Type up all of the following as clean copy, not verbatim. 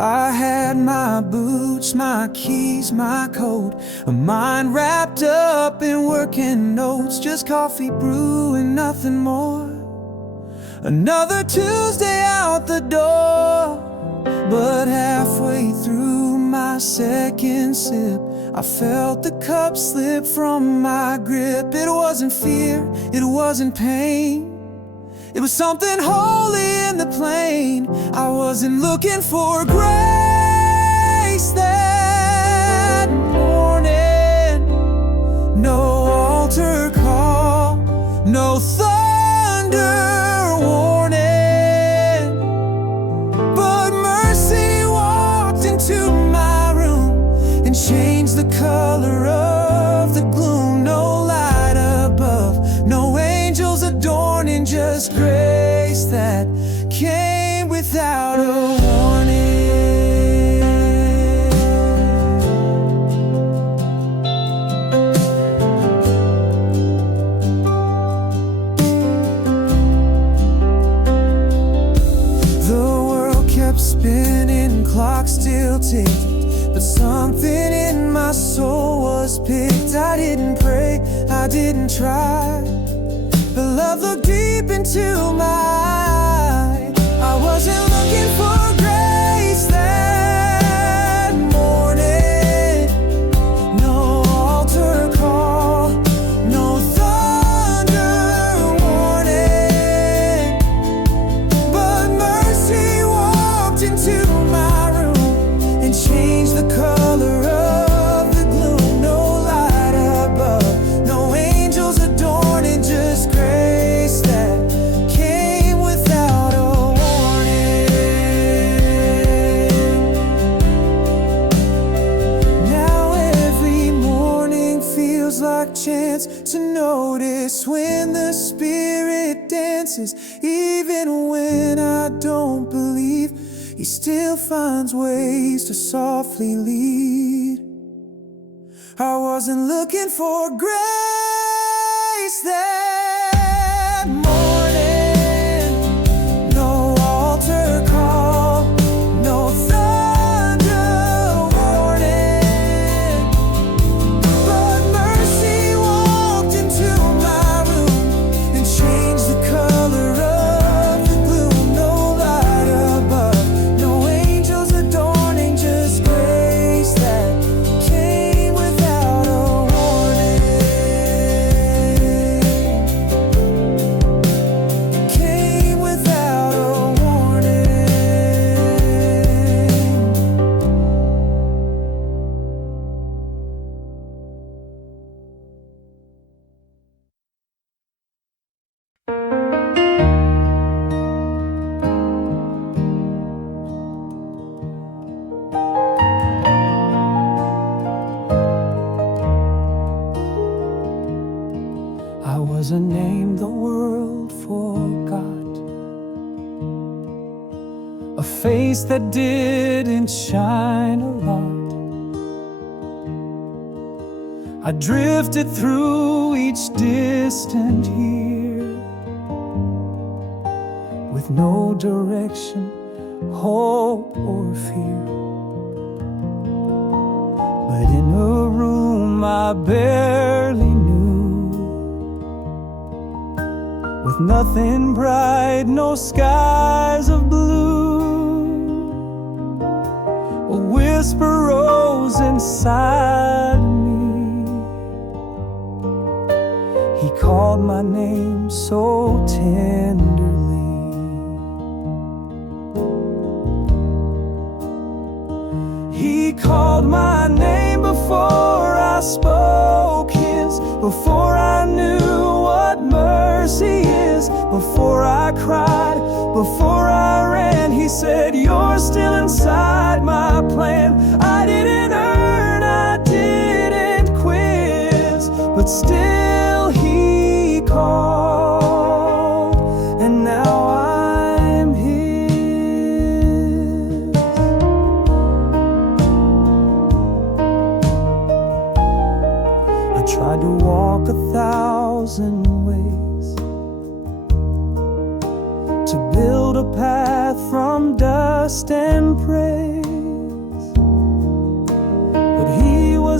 I had my boots, my keys, my coat, a mind wrapped up in working notes. Just coffee brewing, nothing more. Another Tuesday out the door. But halfway through my second sip, I felt the cup slip from my grip. It wasn't fear, it wasn't pain. It was something holy in the plain. I wasn't looking for grace that morning. No altar call, no thunder warning, but mercy walked into my room and changed the color of the gloom. No light above, no angels adorning, just grace that came without a warning. The world kept spinning, clock still ticked, but something in my soul was picked. I didn't pray, I didn't try, but love looked deep into my eye. I wasn't looking for grace that morning. No altar call, no thunder warning, but mercy walked into my room and changed the color of the gloom. No light above, no angels adorning, just grace that came without a warning. Now every morning feels like chance to notice when the Spirit dances. Even when I don't believe, He still finds ways to softly lead. I wasn't looking for grace that morning. No altar call, no thunder warning, but mercy walked into my room and changed the color of the gloom. No light above, no angels adorning, just grace that came without a warning. Came without a warning. I was a name the world forgot, a face that didn't shine a lot. I drifted through each distant year with no direction, hope or fear. But in a room I barely knew, with nothing bright, no skies of blue, a whisper rose inside me. He called my name so tenderly. He called my name before I spoke His, before I knew what mercy is, before I cried, before I ran. He said, you're still inside my plan. I didn't earn, I didn't quiz, but still He called, and now I'm His. I tried to walk 1,000 ways to build a path from dust and praise,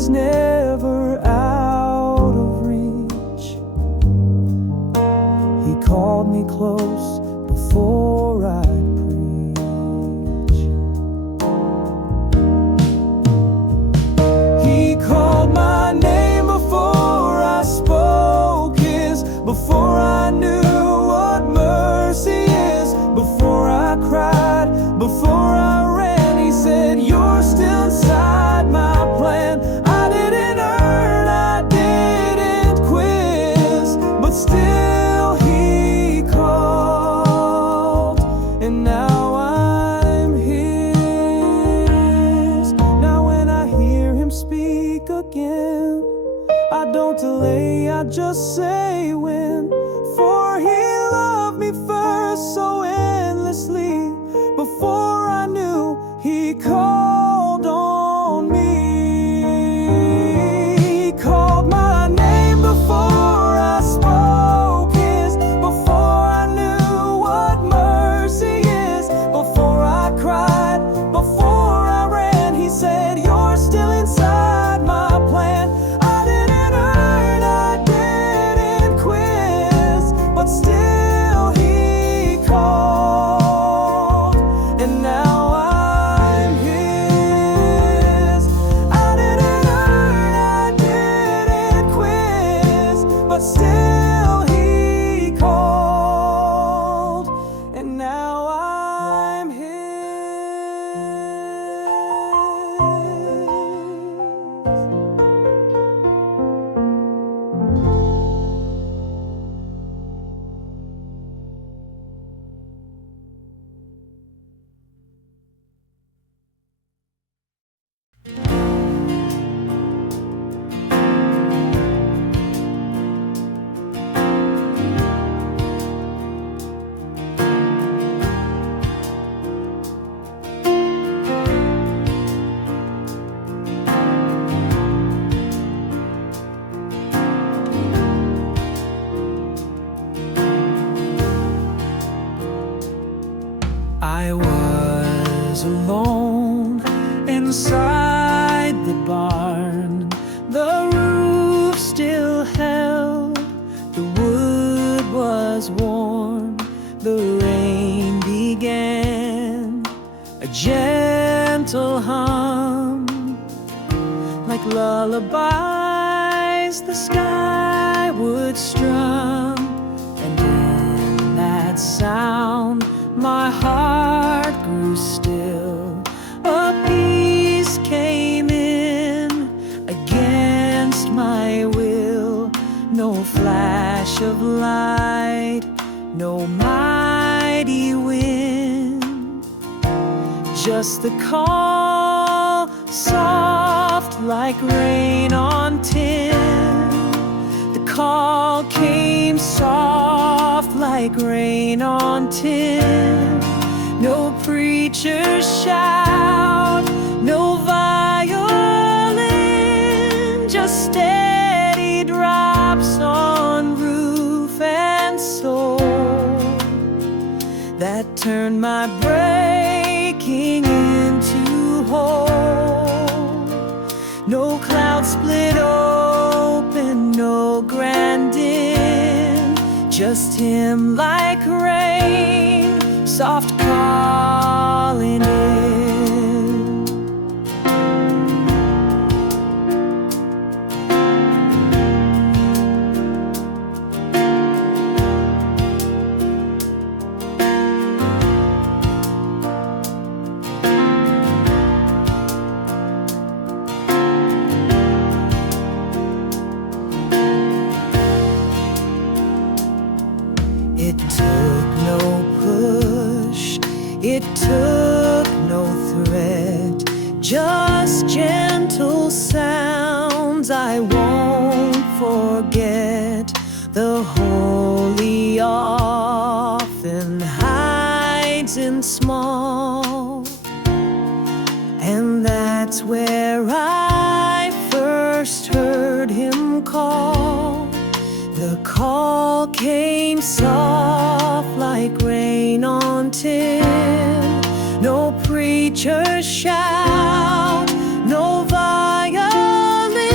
was never out of reach. He called me close before I'd preach. He called my name before I spoke his, before I knew what mercy is, before I cried, before I ran. He said, "You're still inside my plan." I didn't earn, I didn't quiz, but still he called, and now I'm his. Now when I hear him speak again, I don't delay, I just say when. For he loved me first so endlessly, before I knew he called on me. He called my name before I spoke his, before I knew what mercy is, before I cried, before I ran. He said, "You're still inside my plan." I didn't earn, I didn't quiz, but still he called, and now I'm his. I didn't earn, I didn't quiz, but still he called, and now I'm his. I was alone inside the barn. The roof still held, the wood was warm. The rain began, a gentle hum, like lullabies the sky would strum. And in that sound my heart grew still. A peace came in against my will. No flash of light, no mighty wind, just the call, soft like rain on tin. The call came soft like rain on tin. No preacher's shout, no violin, just steady drops on roof and soul that turned my breaking into whole. No cloud split open, no grand din, just him like rain, soft calling in. It took no push, it took no threat, just gentle sounds I won't forget. The holy often hides in small, and that's where I first heard him call. The call came soft like rain on tin. No preacher's shout, no violin,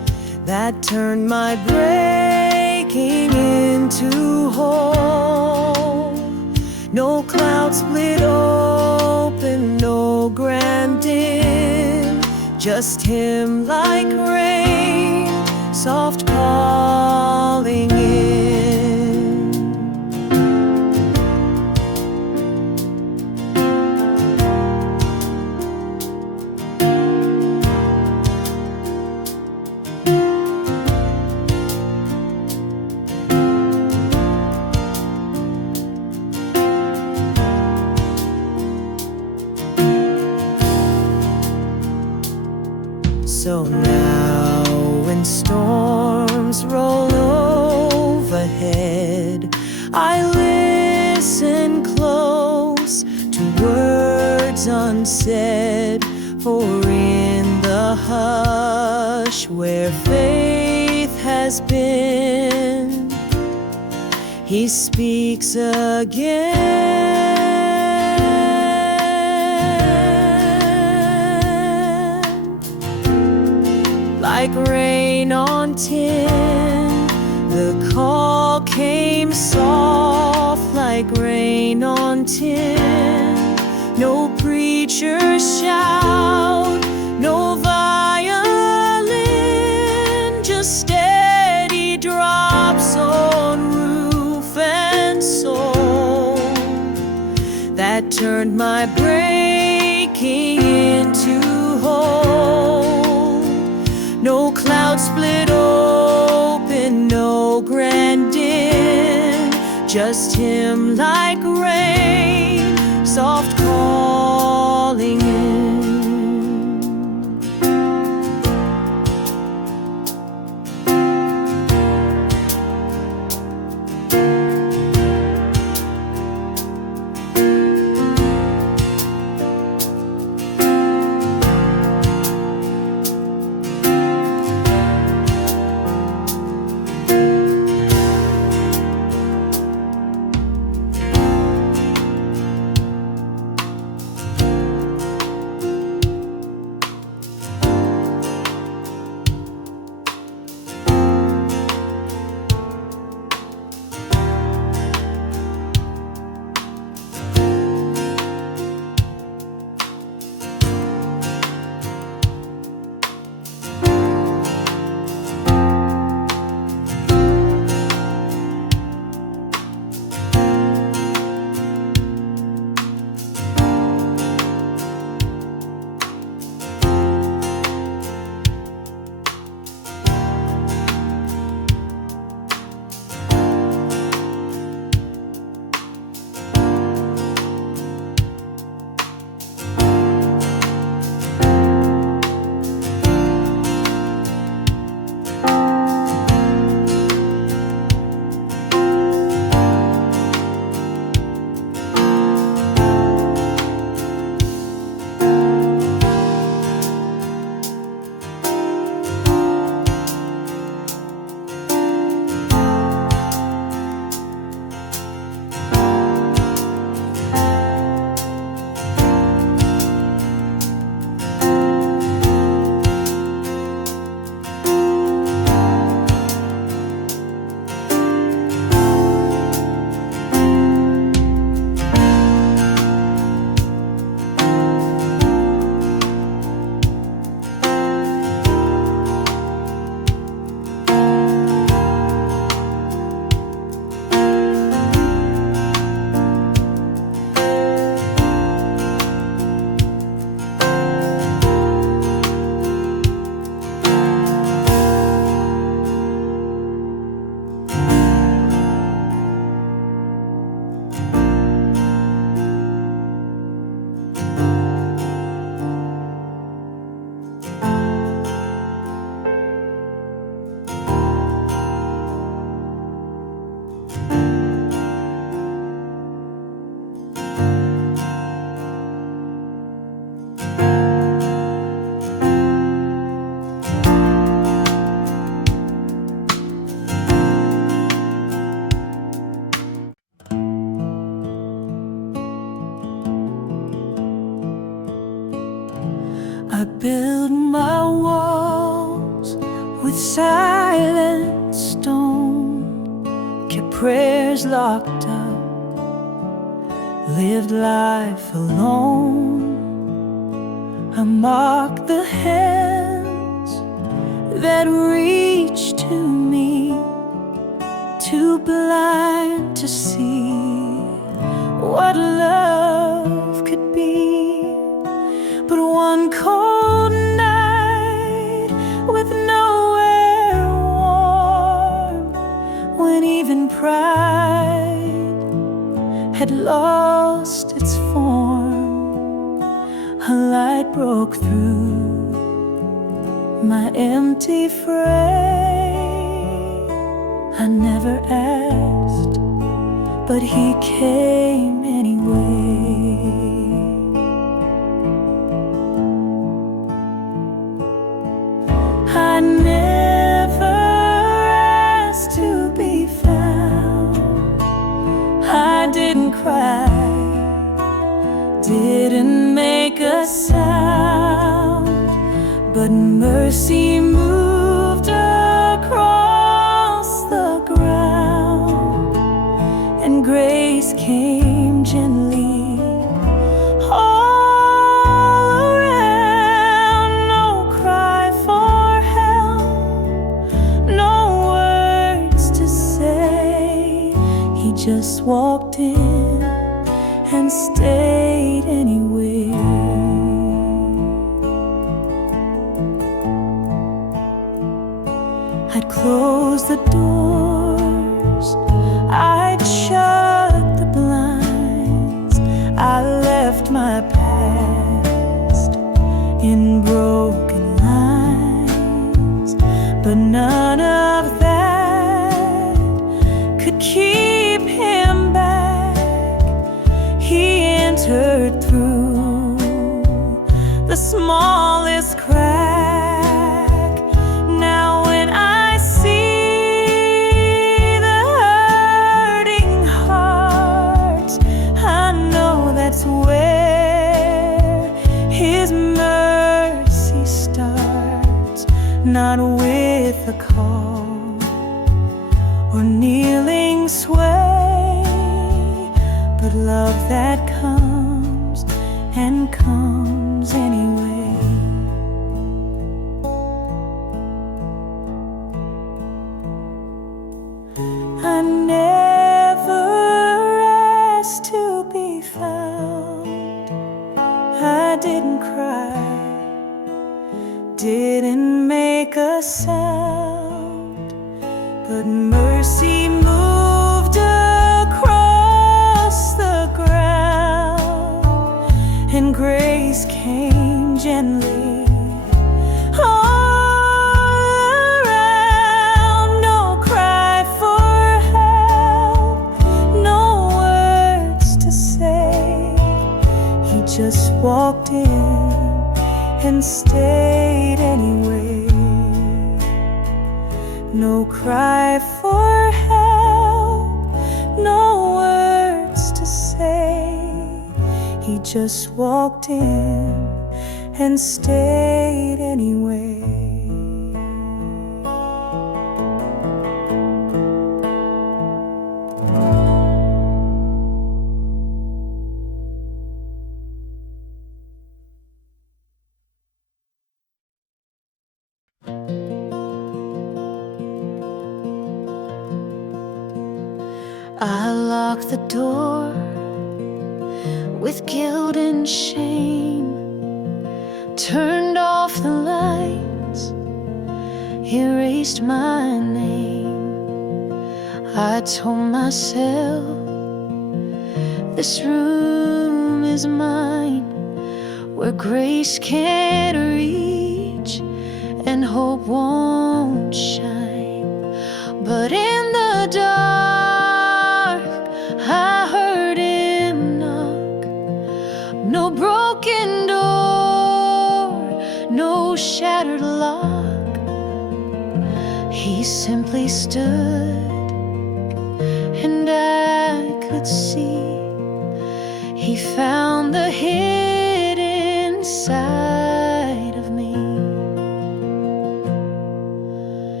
that turned my breaking into hope. No cloud split open, no grand din, just him like rain, soft calling in. So now when storms roll overhead, I listen close to words unsaid. For in the hush where faith has been, he speaks again. Like rain on tin, the call came soft like rain on tin. No preacher shout, no violin, just steady drops on roof and soul that turned my breaking into hope. No cloud split open, no grand din, just him like rain, soft calling in. I build my walls with silent stone, kept prayers locked up, lived life alone. I mocked the hands that reached to me, too blind to see what love could be. But one cold night with nowhere warm, when even pride had lost its form, a light broke through my empty frame. I never asked, but he came anyway. I never asked to be found. I didn't cry, didn't make a sound, but mercy moved across the ground, and grace came gently all around. No cry for help, no words to say. He just walked in and stayed anyway. I'd close the doors, I'd shut the blinds, I left my past in broken lines, but none of that could keep him back. He entered through the smallest crack. Now when I see the hurting heart, I know that's where his mercy starts. Not with a call or kneeling sway, but love that comes and comes anyway. I never asked to be found. I didn't cry, didn't make a sound, but mercy moved across the ground, and grace came gently all around. No cry for help, no words to say. He just walked in and stayed anyway. No cry for help, no words to say. He just walked in and stayed anyway. I locked the door with guilt and shame, turned off the lights, erased my name. I told myself, this room is mine, where grace can't reach and hope won't shine. But in the dark, I heard him knock. No broken door, no shattered lock. He simply stood, and I could see he found the hidden side of me.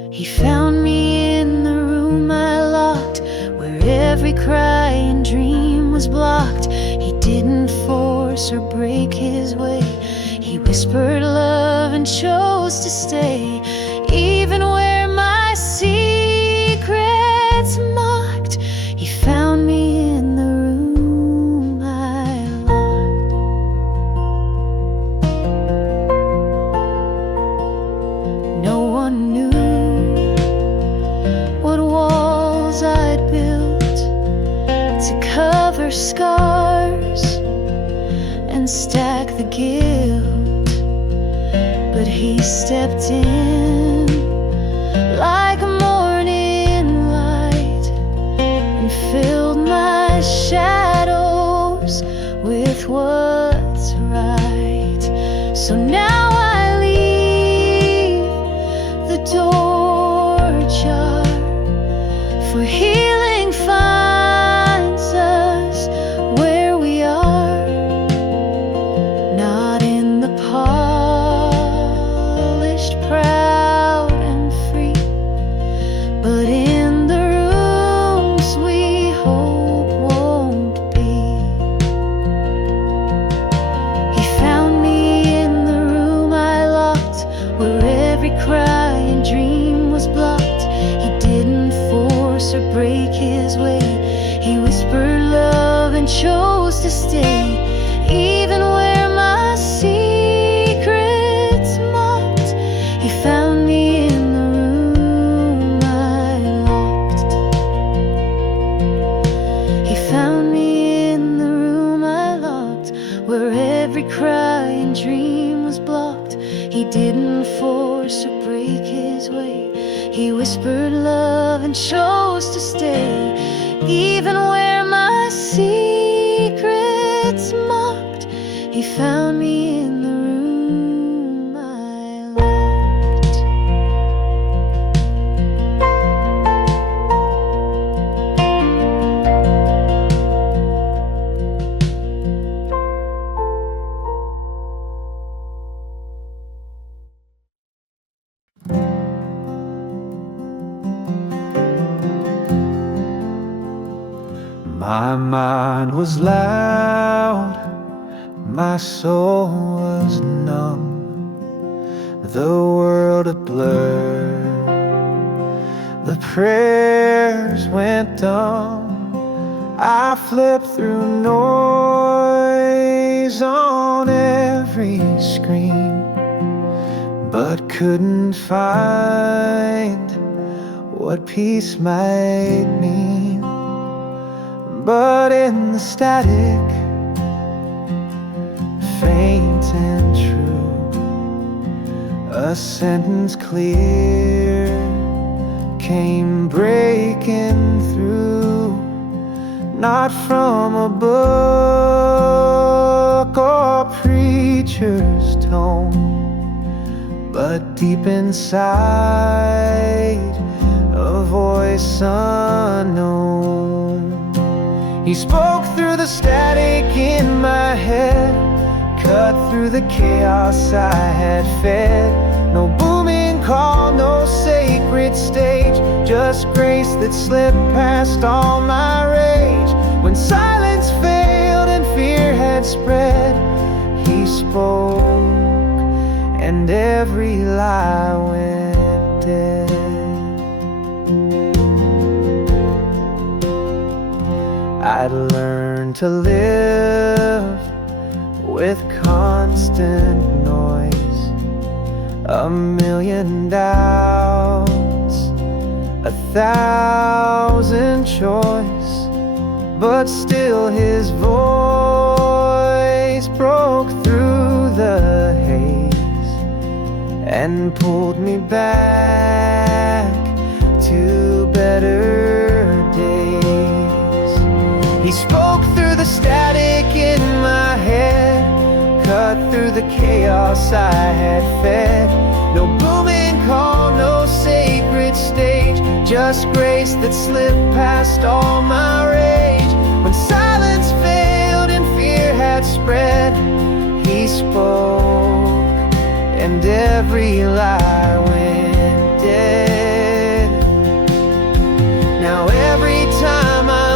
every cry and dream was blocked. He didn't force or break his way. He whispered love and chose to stay, even where my secrets mocked. He found me in the room I locked. No one knew what walls I'd built to cover scars and stack the guilt, but he stepped in like a morning light and filled my shadows with what's right. So now I leave the door ajar, for healing finds us where we are, not in the polished, proud and free, but in the rooms we hope won't be. He found me in the room I locked, where every cry and dream was blocked. He didn't force or break his way. He whispered love and chose to stay, even where my secrets mocked. He found me in the room I locked. He found me in the room I locked, where every cry and dream was blocked. He didn't force or break his way. He whispered love and chose to stay, even where my secrets mocked. He found me in the room I locked. My mind was loud, my soul was numb, the world a blur. The prayers went dumb. I flipped through noise on every screen, but couldn't find what peace might mean. But in the static, faint and true, a sentence clear came breaking through, not from a book or preacher's tone, but deep inside, a voice unknown. He spoke through the static in my head, cut through the chaos I had fed. No booming call, no sacred stage, just grace that slipped past all my rage. When silence failed and fear had spread, he spoke, and every lie went dead. I'd learned to live with constant noise, a million doubts, 1,000 choice, but still his voice broke through the haze and pulled me back to better days. He spoke through the static in my head, cut through the chaos I had fed. No booming call, no sacred stage, just grace that slipped past all my rage. When silence failed and fear had spread, he spoke, and every lie went dead. Now every time I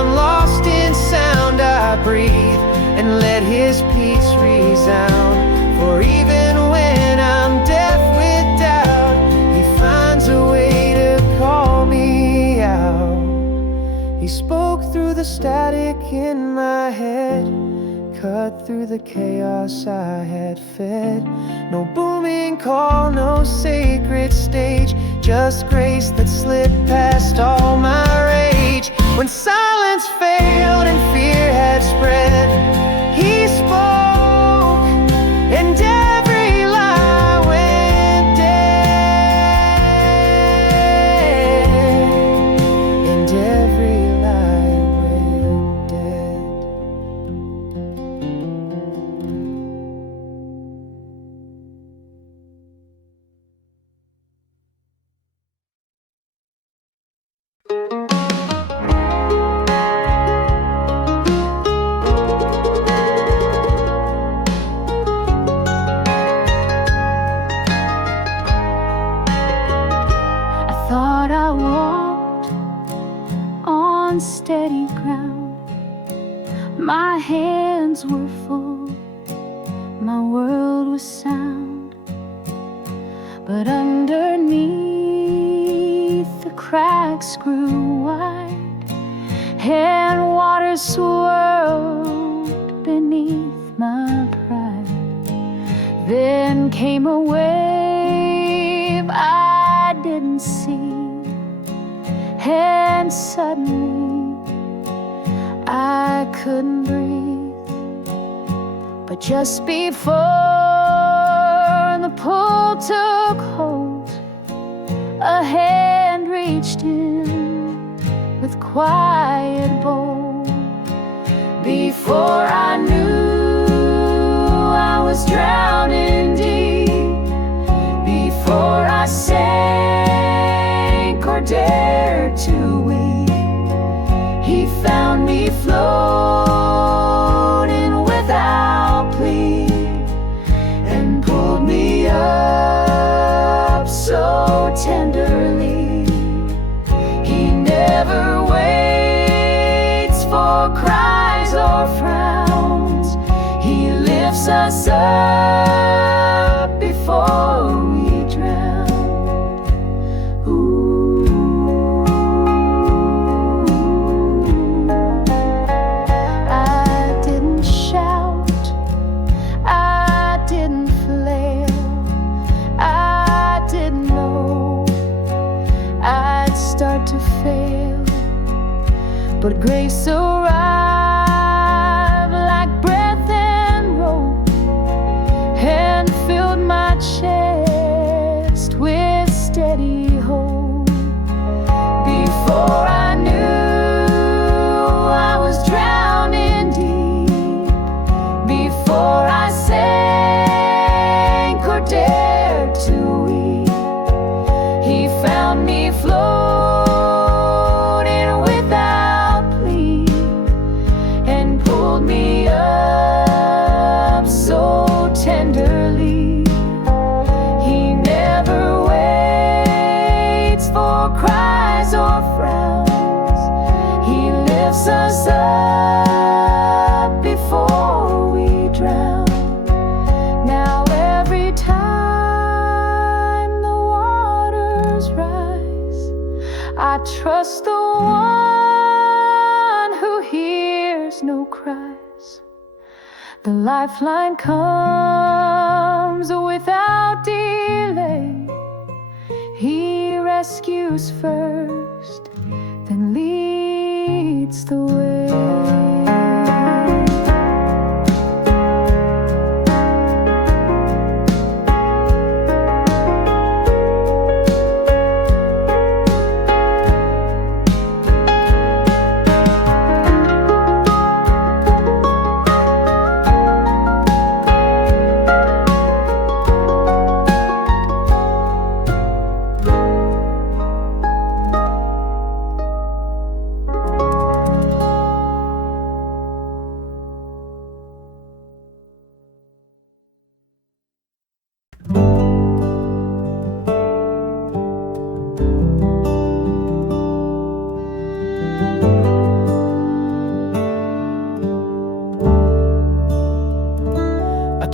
sound. For even when I'm deaf with doubt, He finds a way to call me out. He spoke through the static in my head, cut through the chaos I had fed. No booming call, no sacred stage, just grace that slipped past all my rage. When silence failed and fear had spread, He spoke, and every lie went dead, and every lie went dead. Thought I walked on steady ground. My hands were full, my world was sound. But underneath the cracks grew wide, and water swirled beneath my pride. Then came a wave I didn't see, and suddenly I couldn't breathe. But just before the pull took hold, a hand reached in with quiet bold. Before I knew I was drowning deep, before I sank or dared to weep, He found me floating without plea, and pulled me up so tenderly. He never waits for cries or frowns, He lifts us up before we drown. I didn't shout, I didn't flail, I didn't know I'd start to fail. But grace arrived like breath and rope, and filled my chest with steady hope. Before I knew I was drowning deep, before I sank or dared to weep, He found me floating without plea, and pulled me up so tenderly. He never waits for cries or frowns, He lifts us up before we drown. Now every time the waters rise, I trust the one who hears no cries. The lifeline comes without delay. He rescues first, then leads the way.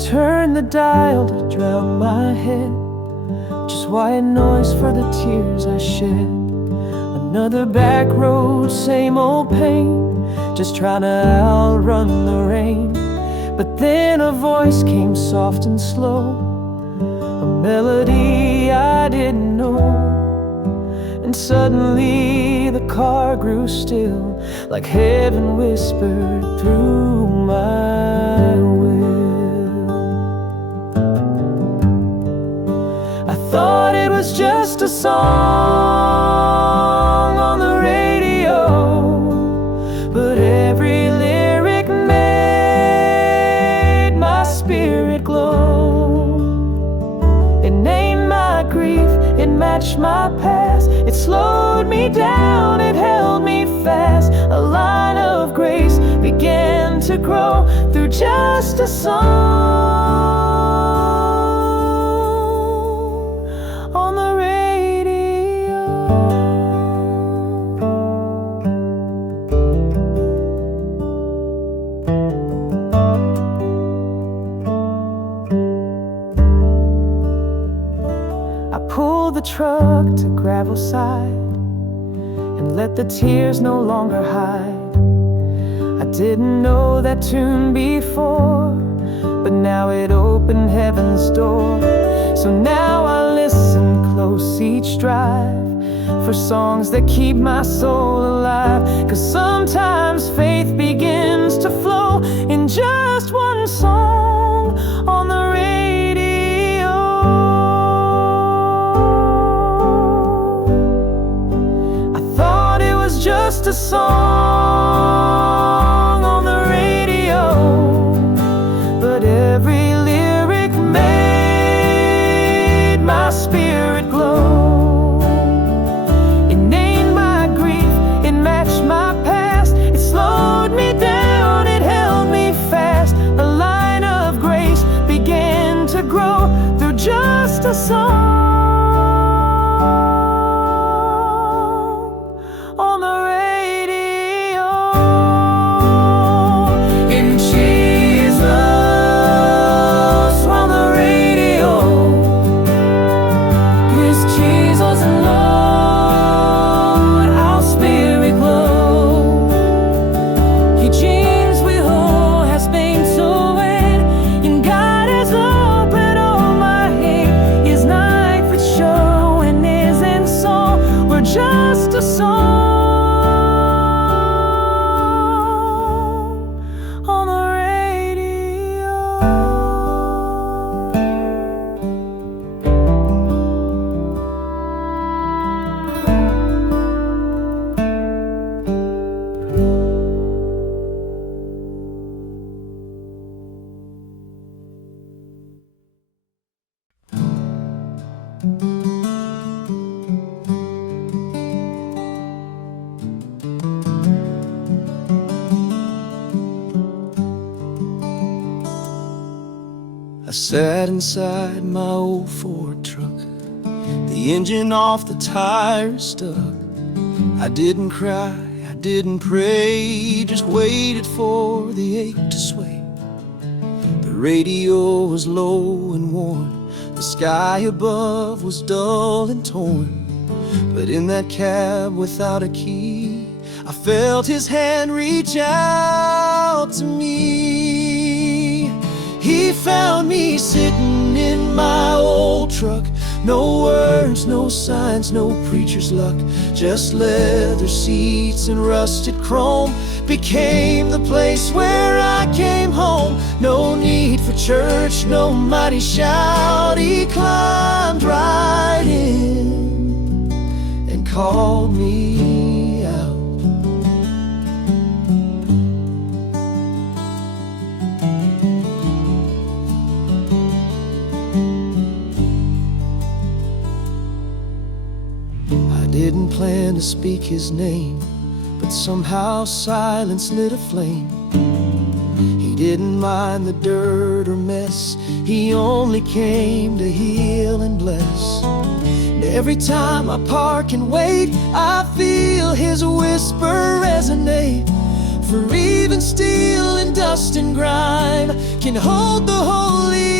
turned the dial to drown my head, just white noise for the tears I shed. Another back road, same old pain, just trying to outrun the rain. But then a voice came soft and slow, a melody I didn't know. And suddenly the car grew still, like heaven whispered through my will. I thought it was just a song on the radio, but every lyric made my spirit glow. It named my grief, it matched my past. It slowed me down, it held me fast. A line of grace began to grow through just a song on the radio. I pulled the truck to gravel side and let the tears no longer hide. I didn't know that tune before, but now it opened heaven's door. So now I listen close each drive for songs that keep my soul alive. 'Cause sometimes faith begins to flow in just one song on the radio. I thought it was just a song on the radio, but every lyric made my spirit glow. It named my grief, it matched my past. It slowed me down, it held me fast. A line of grace began to grow through just a song on the radio. In Jesus on the radio, His Jesus alone, our spirit glow. He chains we hold has been so wet, and God has opened all my head. His knife would show and His end song were just a song on the radio. I sat inside my old Ford truck, the engine off the tires stuck. I didn't cry, I didn't pray, just waited for the ache to sway. The radio was low and worn, the sky above was dull and torn. But in that cab without a key, I felt His hand reach out to me. He found me sitting in my old truck. No words, no signs, no preacher's luck. Just leather seats and rusted chrome became the place where I came home. No need for church, no mighty shout. He climbed right in and called me out. I didn't plan to speak His name, but somehow silence lit a flame. He didn't mind the dirt or mess, He only came to heal and bless. And every time I park and wait, I feel His whisper resonate. For even steel and dust and grime can hold the Holy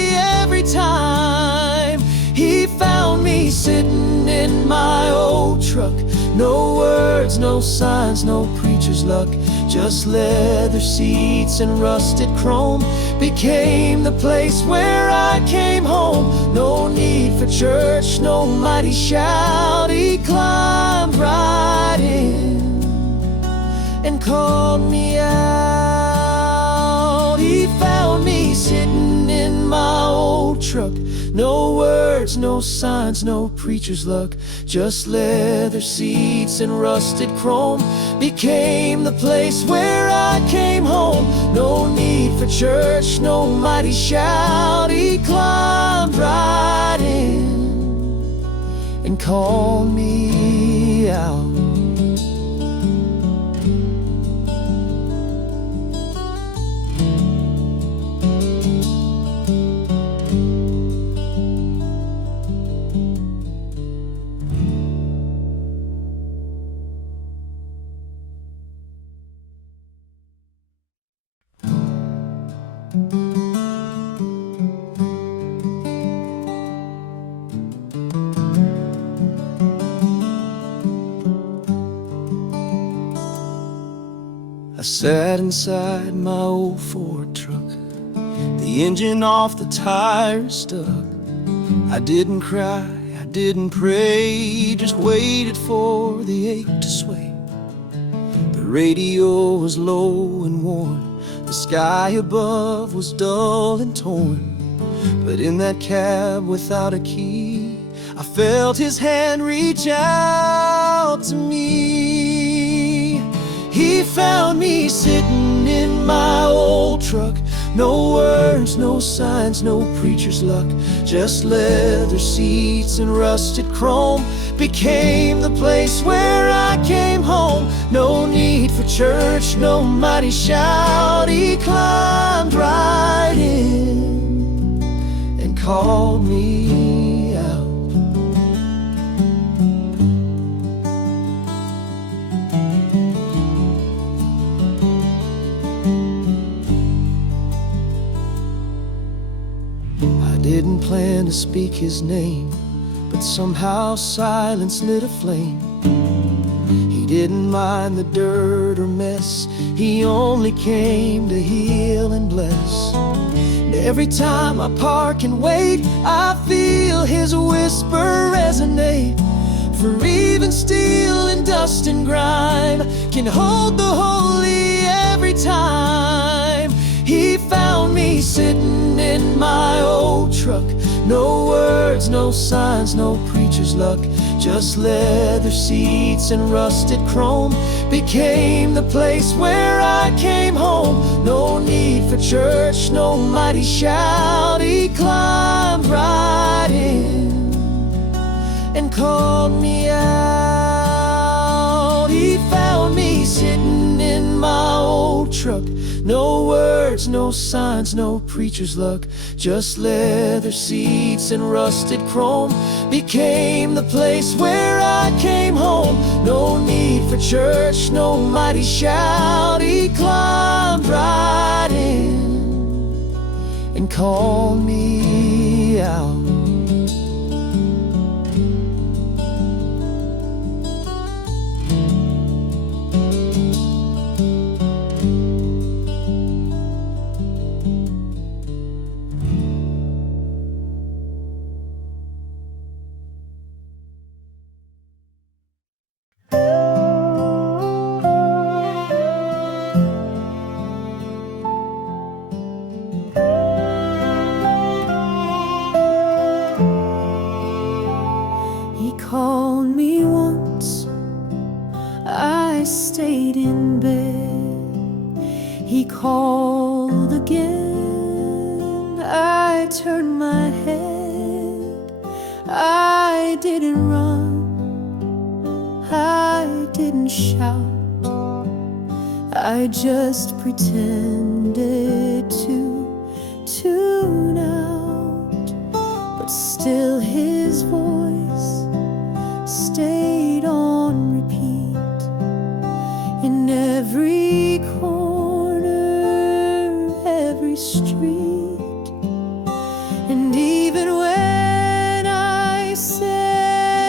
sitting in my old truck. No words, no signs, no preacher's luck. Just leather seats and rusted chrome became the place where I came home. No need for church, no mighty shout. He climbed right in and called me out. He found me sitting in my old truck. No words, no signs, no preacher's luck. Just leather seats and rusted chrome became the place where I came home. No need for church, no mighty shout. He climbed right in and called me out. I sat inside my old Ford truck, the engine off the tires stuck. I didn't cry, I didn't pray, just waited for the ache to sway. The radio was low and worn, the sky above was dull and torn. But in that cab without a key, I felt his hand reach out to me. He found me sitting in my old truck. No words, no signs, no preacher's luck. Just leather seats and rusted chrome became the place where I came home. No need for church, no mighty shout. He climbed right in and called me out. I didn't plan to speak his name, but somehow silence lit a flame. He didn't mind the dirt or mess, he only came to heal and bless. And every time I park and wait, I feel his whisper resonate. For even steel and dust and grime can hold the holy every time. He found me sitting in my old truck. No words, no signs, no preacher's luck. Just leather seats and rusted chrome became the place where I came home. No need for church, no mighty shout. He climbed right in and called me out. He found me sitting in my old truck. No words, no signs, no preacher's luck. Just leather seats and rusted chrome became the place where I came home. No need for church, no mighty shout. He climbed right in and called me out. He called me once, I stayed in bed. He called again, I turned my head. I didn't run, I didn't shout, I just pretended to tune out. But still his voice stayed on repeat in every corner, every street. And even when I said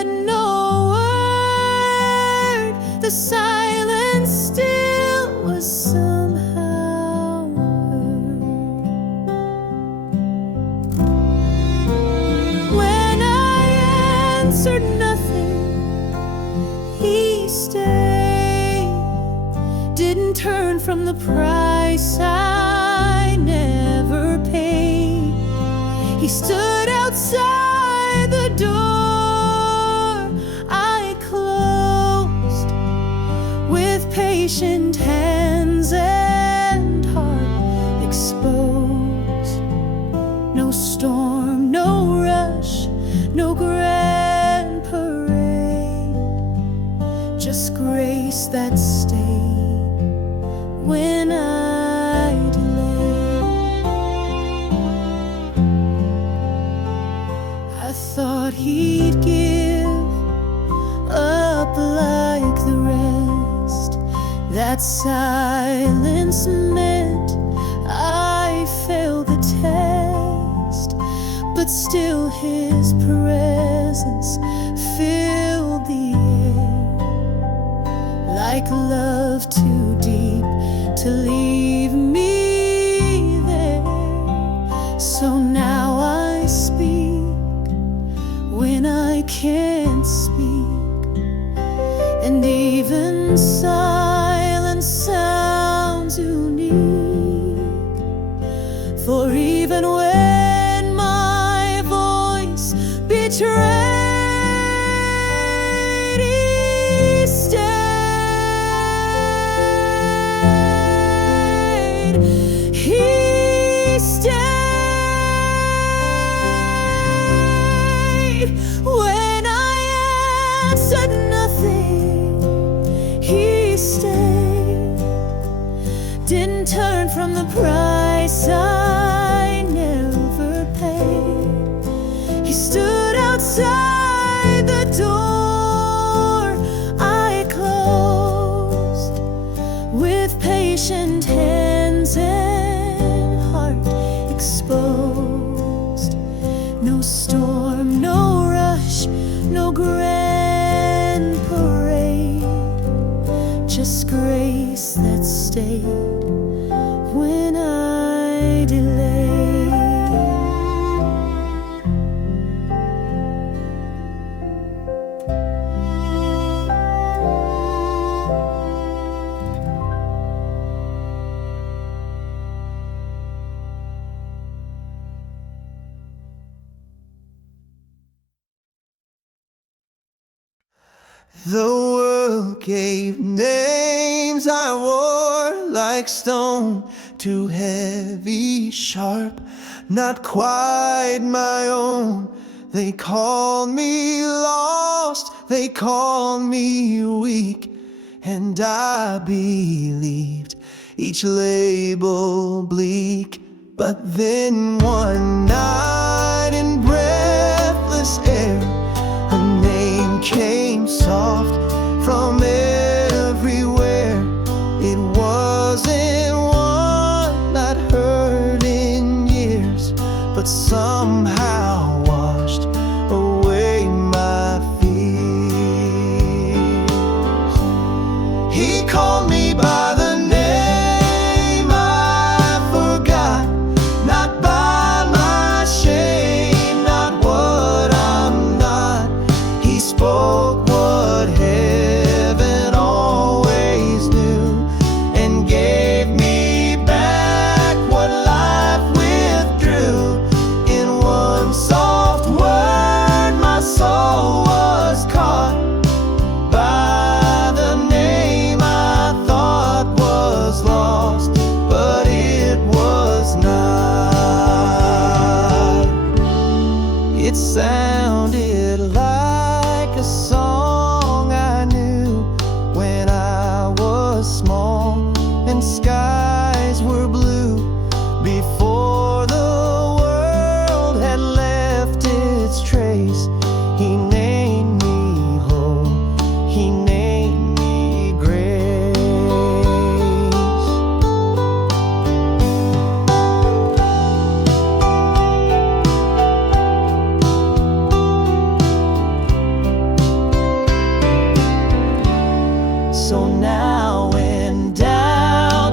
somehow hurt. When I answered nothing, he stayed, didn't turn from the price I never paid. He stood outside the door I closed, with patient hands and heart exposed. No storm, no rush, no grand parade, just grace that stayed when I delayed. I thought he'd give up like the rest. That silence meant I failed the test, but still his presence filled the air, like love too deep to leave me there. So now I speak when I can't speak, and even silence sounds unique. For even when my voice betrayed, he stayed. He stayed. When I answered nothing, he stayed, didn't turn from the price I never paid. He stood outside the door I closed, with patient hands and heart exposed. No storm, no rush, no grand parade, just grace that stayed when I delayed. The world gave names I wore like stone, too heavy, sharp, not quite my own. They called me lost, they called me weak, and I believed each label bleak. But then one night in breathless air, a name came soft from everywhere. It wasn't one I'd heard in years, but somehow washed away my fears. He called me by the name I forgot, not by my shame, not what I'm not. He spoke what heaven always knew, and gave me back what life withdrew. In one soft word, my soul was caught by the name I thought was lost, but it was not. It sounded like a song I knew when I was small and skies were blue, before the world had left its trace. He named me home, he named me grace. So now when down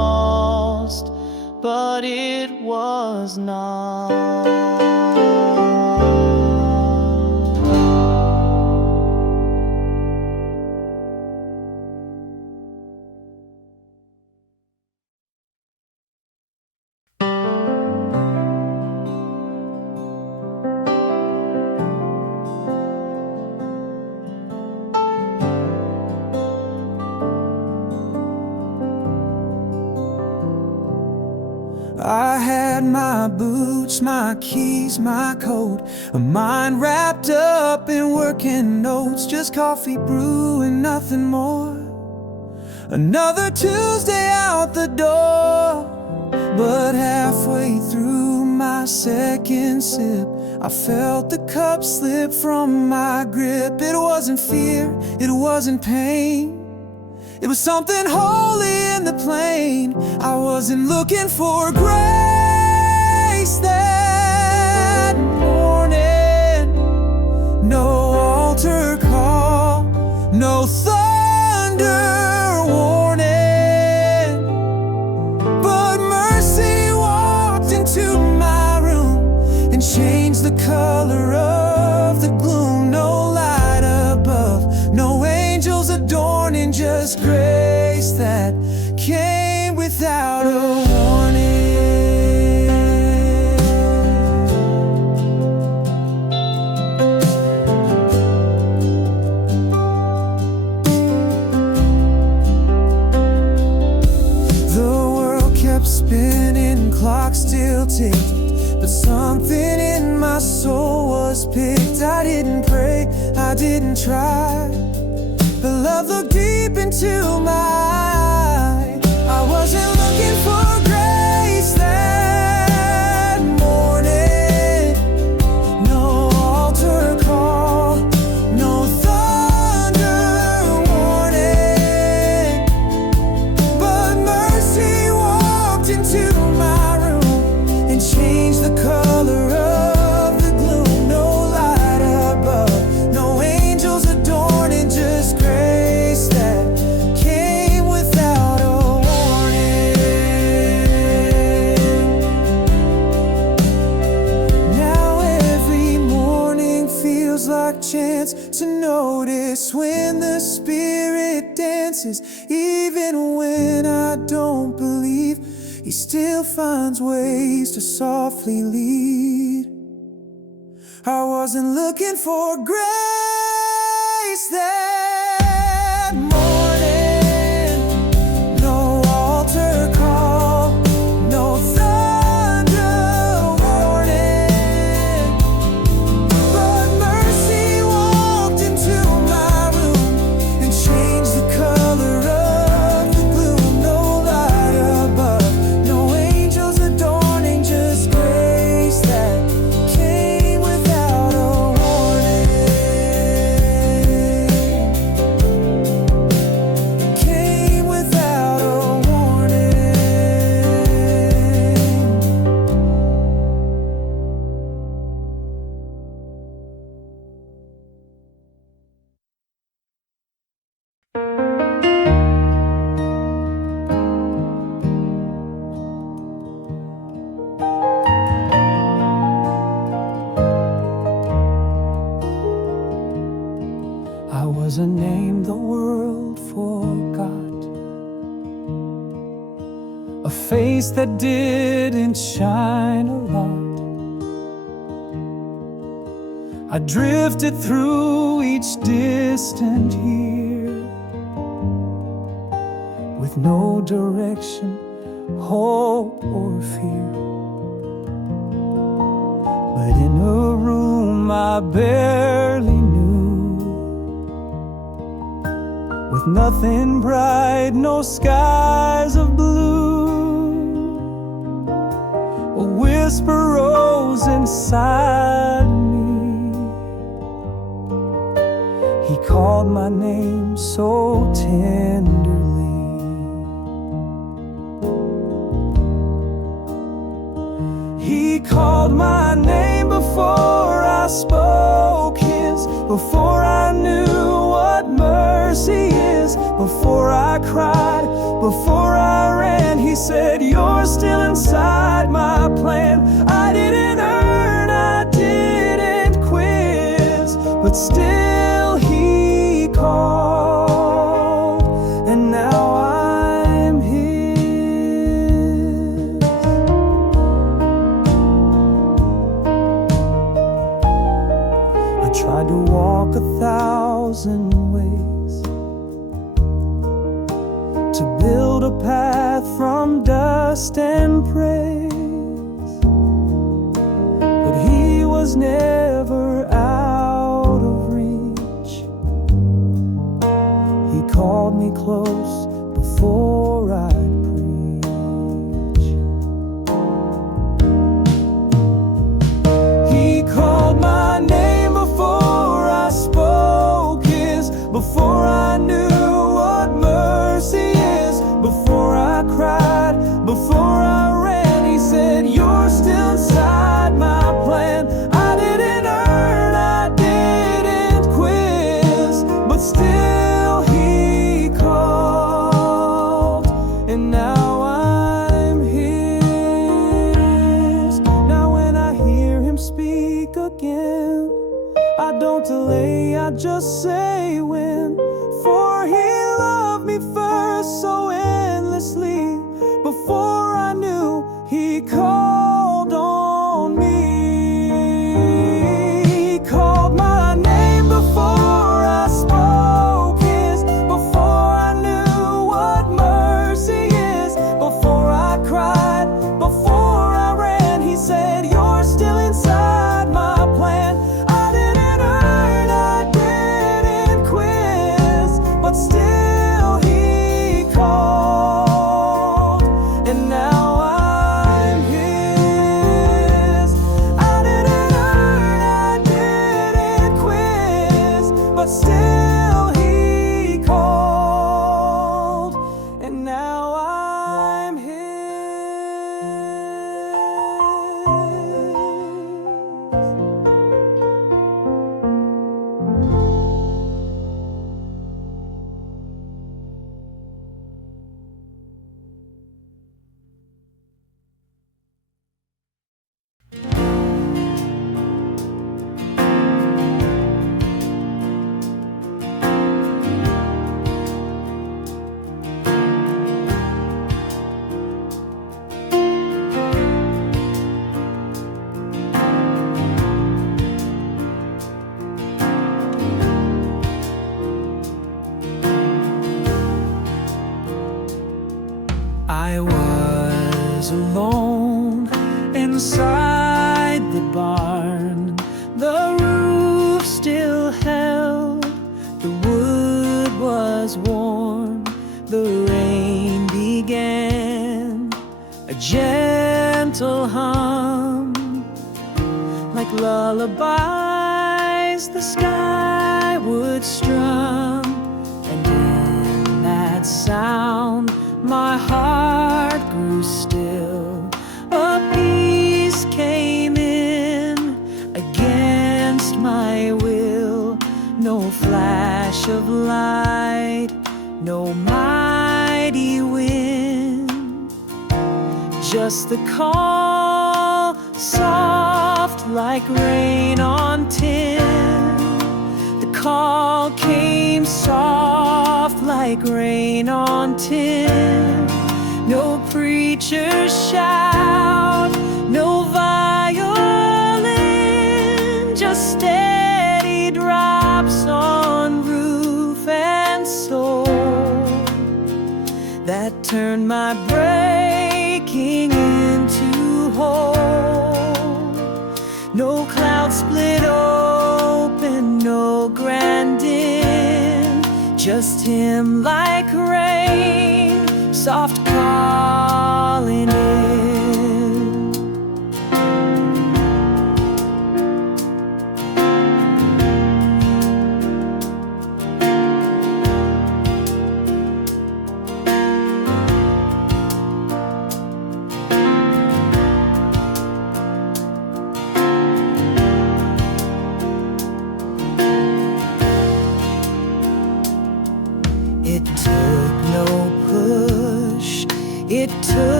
it was not. I had my boots, my keys, my coat, a mind wrapped up in working notes, just coffee brew and nothing more. Another Tuesday out the door, but halfway through my second sip, I felt the cup slip from my grip. It wasn't fear, it wasn't pain, it was something holy in the plain. I wasn't looking for grace that morning. No altar call, no thunder warning, but mercy walked into my room and changed the color of the gloom. No light above, no angels adorning, just grace that came without a warning. The world kept spinning, clock still ticked, but something in my soul was picked. I didn't pray, I didn't try, but love looked deep into my eye. I wasn't looking for grace that morning. No altar call, no thunder warning, but mercy walked into my room and changed the color of the gloom. No light above, no angels adorning, just grace that came without a warning. Now every morning feels like chance to notice when the Spirit dances. Even when I don't believe, He still finds ways to softly lead. I wasn't looking for grace that morning. No altar call, no thunder warning, but mercy walked into my room and changed the color of the gloom. No light above, no angels adorning, just grace that came without a warning. Came without a warning. I was a name the world forgot, a face that didn't shine a lot. I drifted through each distant year with no direction, hope or fear. But in a room I barely knew, with nothing bright, no skies of blue, a whisper rose inside me. He called my name so tenderly. He called my name before I spoke his, before I knew what mercy is, before I cried, before I ran. He he said, "You're still inside my plan." I didn't earn, I didn't quiz, but still he called, and now I'm his. I tried to walk 1,000 ways to build a path from dust and praise, but he was never out of reach. He called me close before I'd preach. He called my name before I spoke his, before I knew what mercy is, before I cried, before I ran. He said, "You're still inside my plan." I didn't earn, I didn't quiz, but still he called, and now I'm his. Now when I hear him speak again, I don't delay, I just say when. For he loved me first so endlessly, before I knew he called on me. He called my name before I spoke his, before I knew what mercy is, before I cried, before I ran. He said, "You're still inside my plan." I didn't earn, I didn't quiz, but still he called, and now I'm his. I didn't earn, I didn't quiz, but still he called, and now I'm his. I was alone inside the barn. The roof still held, the wood was warm. The rain began, a gentle hum, like lullabies the sky would strum. And in that sound my heart grew still. A peace came in against my will. No flash of light, no mighty wind, just the call, soft like rain on tin. The call came soft like rain on tin. No preacher's shout, no violin, just steady drops on roof and soul that turned my breaking into whole. No cloud split open, no grand din, just him like rain, soft calling in. It took no push, it took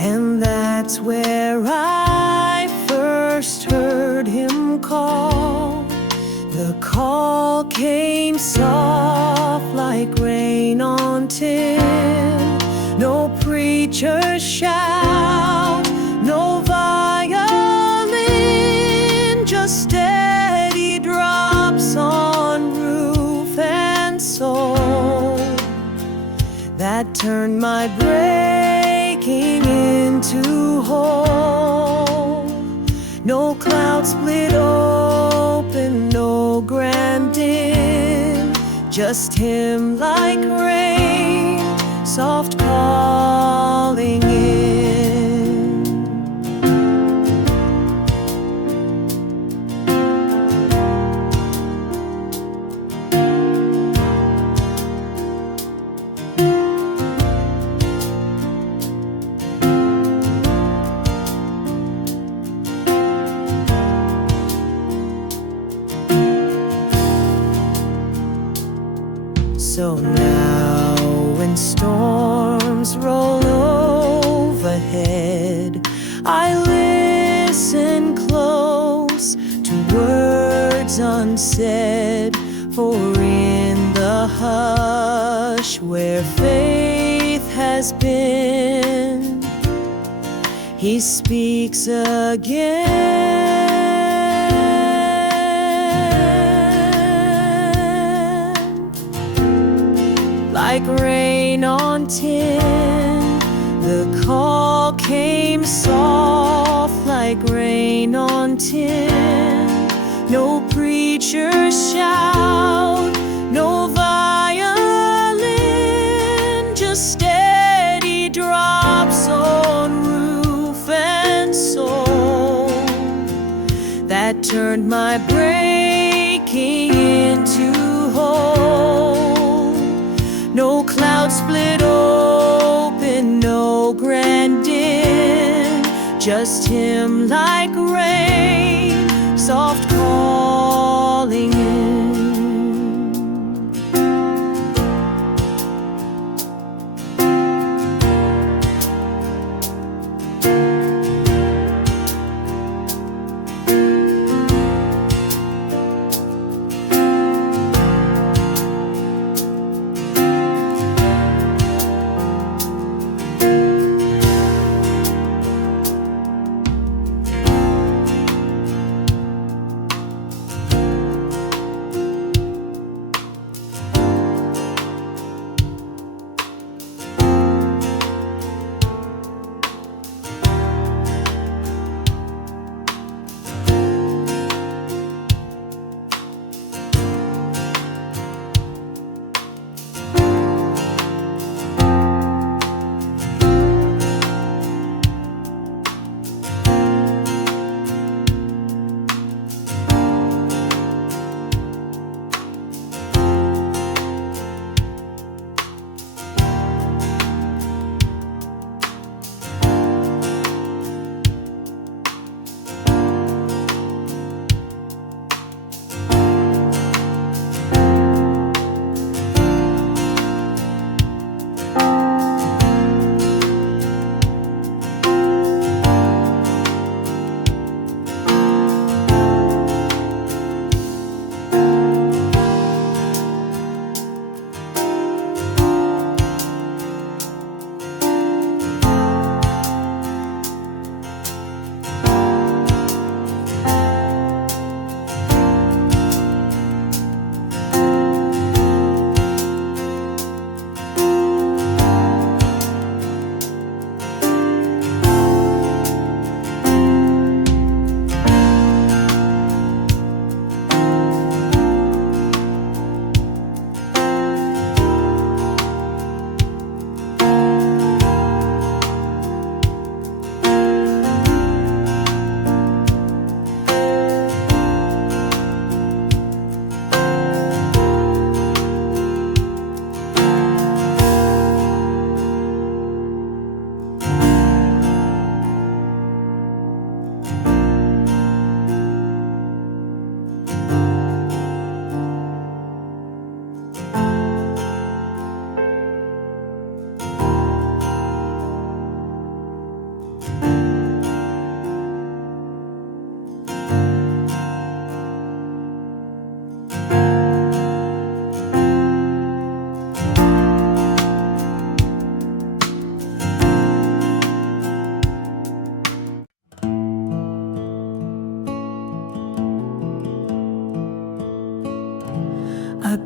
And that's where I first heard him call. The call came soft like rain on tin. No preacher's shout, no violin, just steady drops on roof and soul that turned my breaking into whole. No cloud split open, no grand din, just him like rain, soft calling in. So now when storms roll overhead, I listen close to words unsaid. For in the hush where faith has been, he speaks again. Like rain on tin, the call came soft like rain on tin. No preacher's shout, no violin, just steady drops on roof and soul that turned my breaking into whole. No cloud split open, no grand din, just him like rain, soft calling in.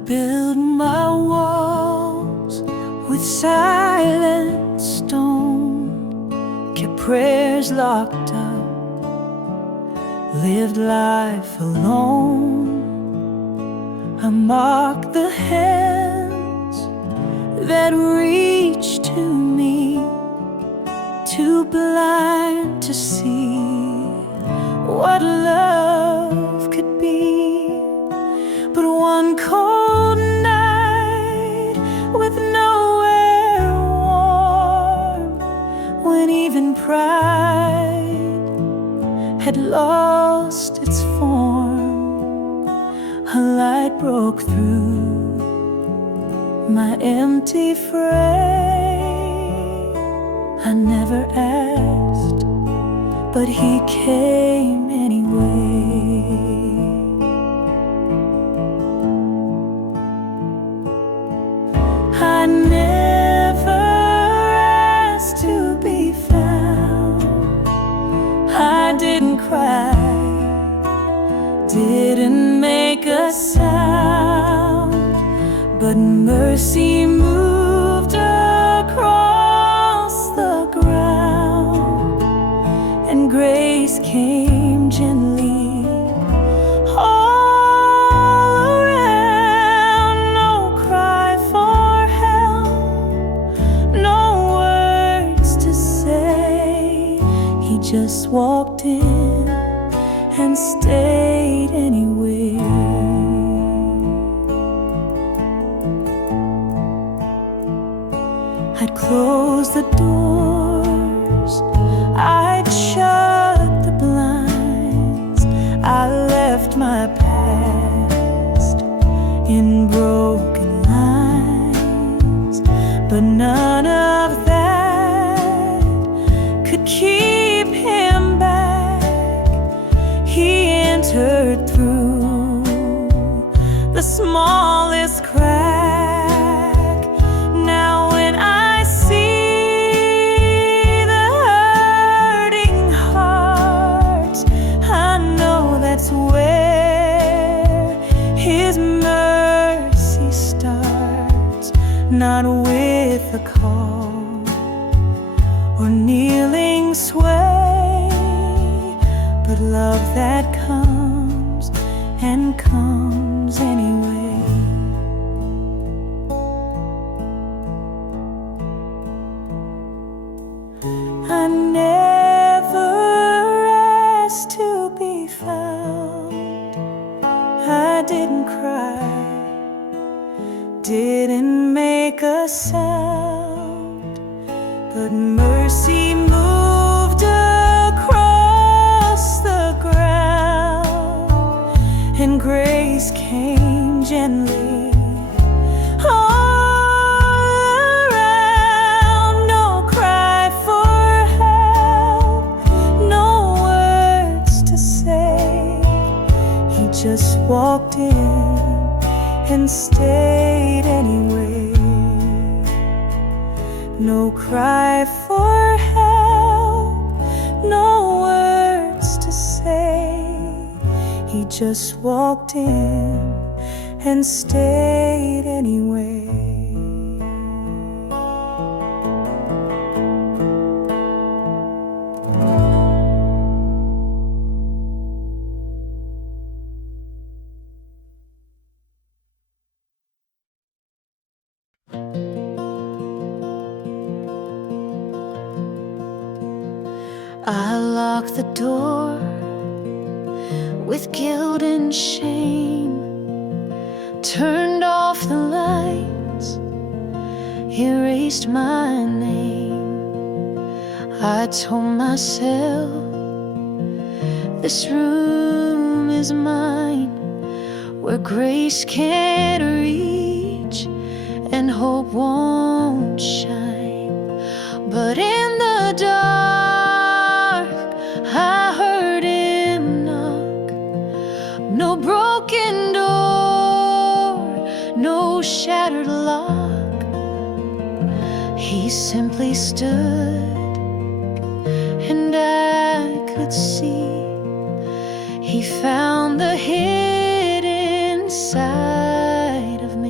build my walls with silent stone, kept prayers locked up, lived life alone. I mocked the hands that reached to me, too blind to see what love could be. But one cold night with nowhere warm, when even pride had lost its form, a light broke through my empty frame. I never asked, but he came anyway. I never asked to be found. I didn't cry, didn't make a sound, but mercy moved across the ground, and grace came gently all around. No cry for help, no words to say. He just walked in and stayed anyway. I'd close the doors, I'd shut the blinds, I left my past in broken lines, but none of that could keep him back. He entered through the smallest crack. Now when I see the hurting heart, I know that's where his mercy starts. Not with a call or kneeling sway, but love that comes and comes anyway. I never asked to be found. I didn't cry, didn't make a sound, but mercy moved across the ground, and grace came gently all around. No cry for help, no words to say. He just walked in and stayed anyway. No cry for help, no words to say. He just walked in and stayed anyway. I locked the door with guilt and shame, turned off the lights, erased my name. I told myself, this room is mine, where grace can't reach and hope won't shine. But in the dark, I heard him knock. No broken door, no shattered lock. He simply stood, and I could see he found the hidden side of me.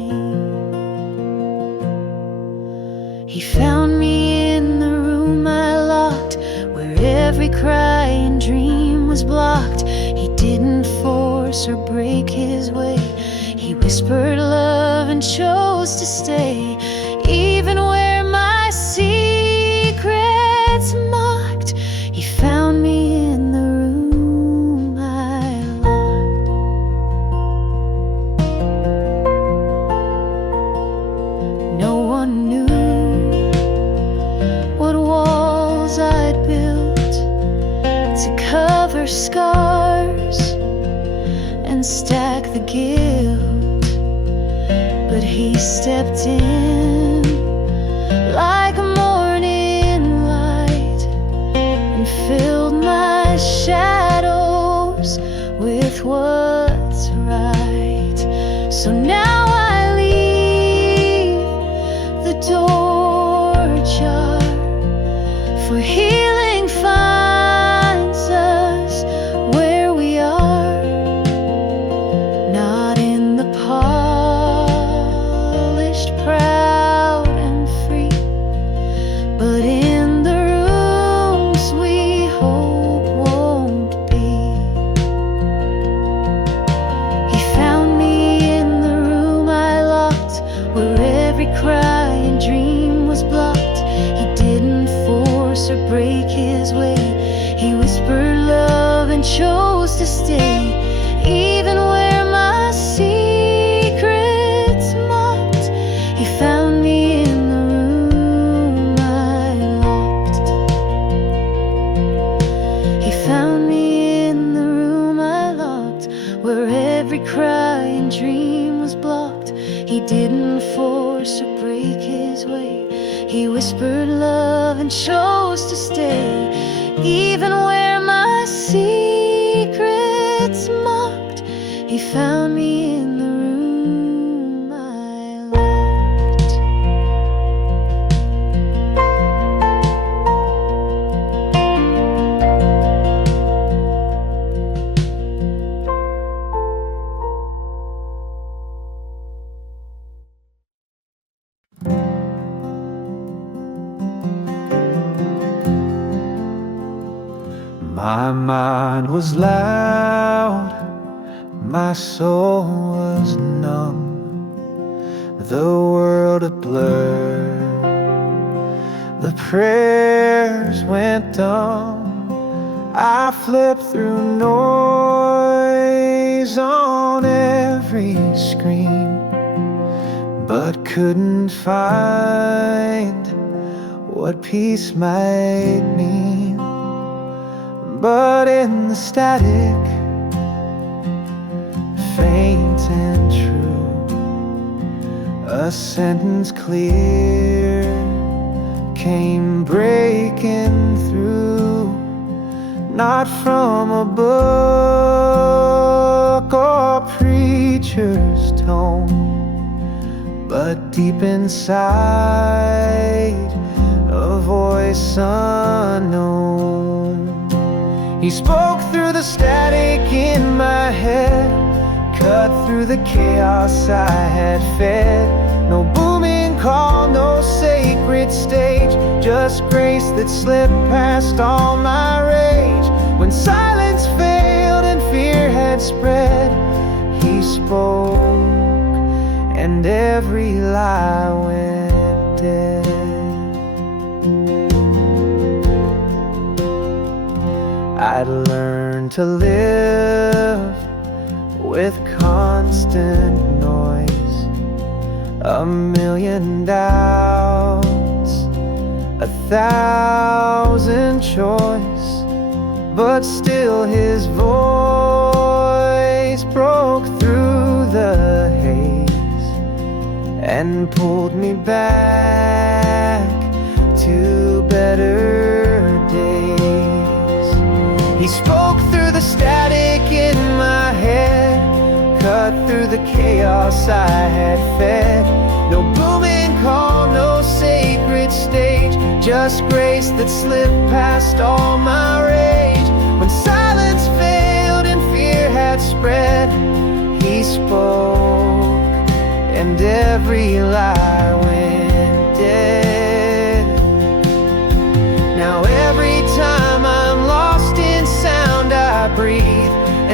every cry and dream was blocked. He didn't force or break his way. He whispered love and chose to stay, even where my secrets mocked. He found me in the room I locked. No one knew what walls I'd built to cover scars and stack the guilt. But he stepped in like a morning light and filled my shadows with what's right. So now I leave the door ajar, for healing finds us where we are, not in the polished, proud and free, but in the rooms we hope won't be. He found me in the room I locked, where every cry and dream was blocked. He didn't force or break his way. He whispered love and chose to stay, even where my secrets mocked. He found me in the room I locked. He found me in the room I locked, where every cry and dream was blocked. He didn't force or break his way. He whispered love and chose to stay, even where my secrets mocked. He found me in the room I locked. My mind was loud, my soul was numb, the world a blur. The prayers went dumb. I flipped through noise on every screen, but couldn't find what peace might mean. But in the static, faint and true, a sentence clear came breaking through, not from a book or preacher's tone, but deep inside, a voice unknown. He spoke through the static in my head, cut through the chaos I had fed. No booming call, no sacred stage, just grace that slipped past all my rage. When silence failed and fear had spread, he spoke, and every lie went dead. I'd learned to live with constant noise, a million doubts, 1,000 choice, but still his voice broke through the haze and pulled me back to better days. He spoke through the static in my head, cut through the chaos I had fed. No booming call, no sacred stage, just grace that slipped past all my rage. When silence failed and fear had spread, he spoke, and every lie went dead. Now every time I'm lost,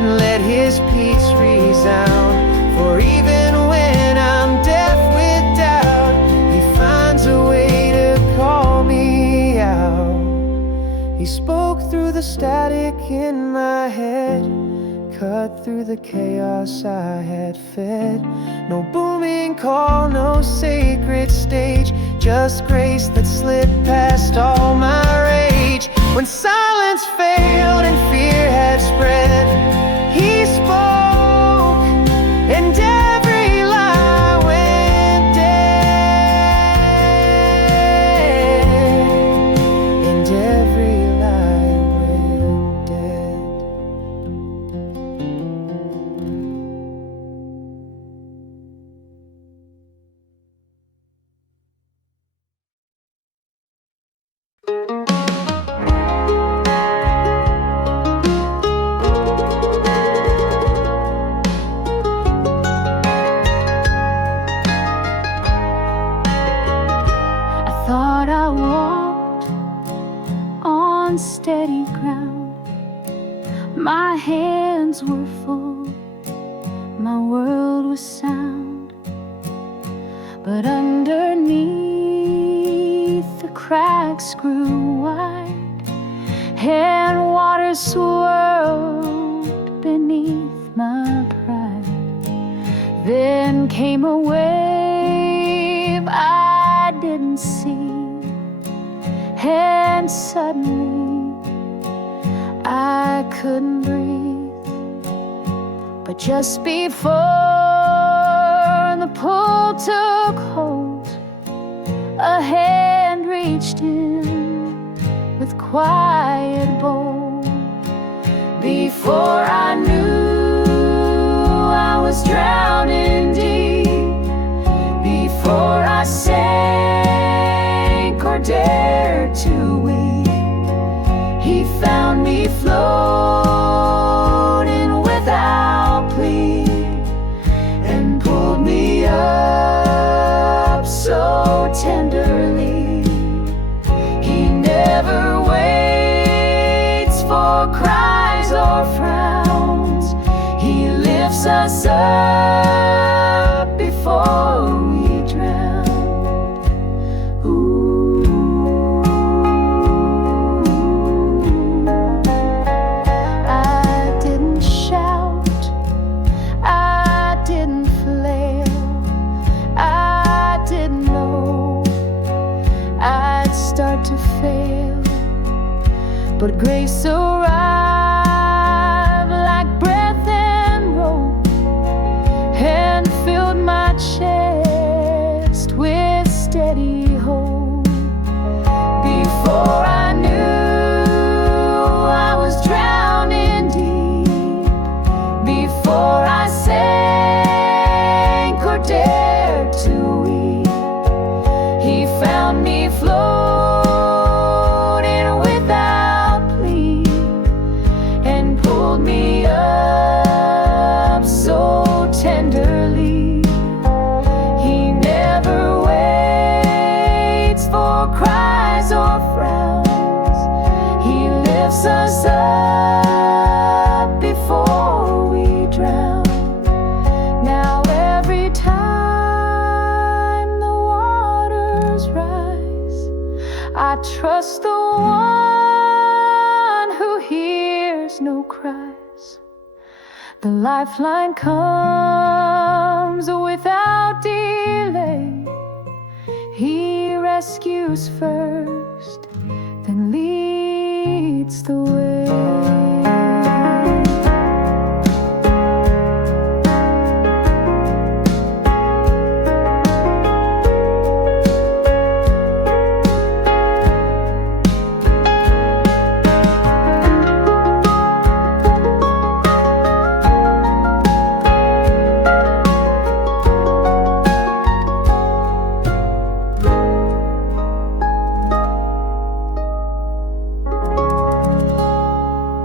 and let his peace resound. For even when I'm deaf with doubt, he finds a way to call me out. He spoke through the static in my head, cut through the chaos I had fed. No booming call, no sacred stage, just grace that slid past all my rage. When silence failed and fear had spread, he spoke, and every lie went dead, and every lie went dead. Thought I walked on steady ground. My hands were full, my world was sound. But underneath the cracks grew wide, and water swirled beneath my pride. Then came a wave I didn't see, and suddenly I couldn't breathe. But just before the pull took hold, a hand reached in with quiet bold. Before I knew I was drowning deep, before I sank or dared to weep, he found me floating without plea, and pulled me up so tenderly. He never waits for cries or frowns, he lifts us up before we drown. I didn't shout, I didn't flail, I didn't know I'd start to fail. But grace arrived like breath and rope, and filled my chest with steady hope. Before I knew I was drowning deep, before I sank or dared to weep, he found me floating without plea, and pulled me up so tenderly. He never waits for cries or frowns, he lifts us up before we drown. Now every time the waters rise, I trust the one who hears no cries. The lifeline comes without delay. He rescues first, then leads the way.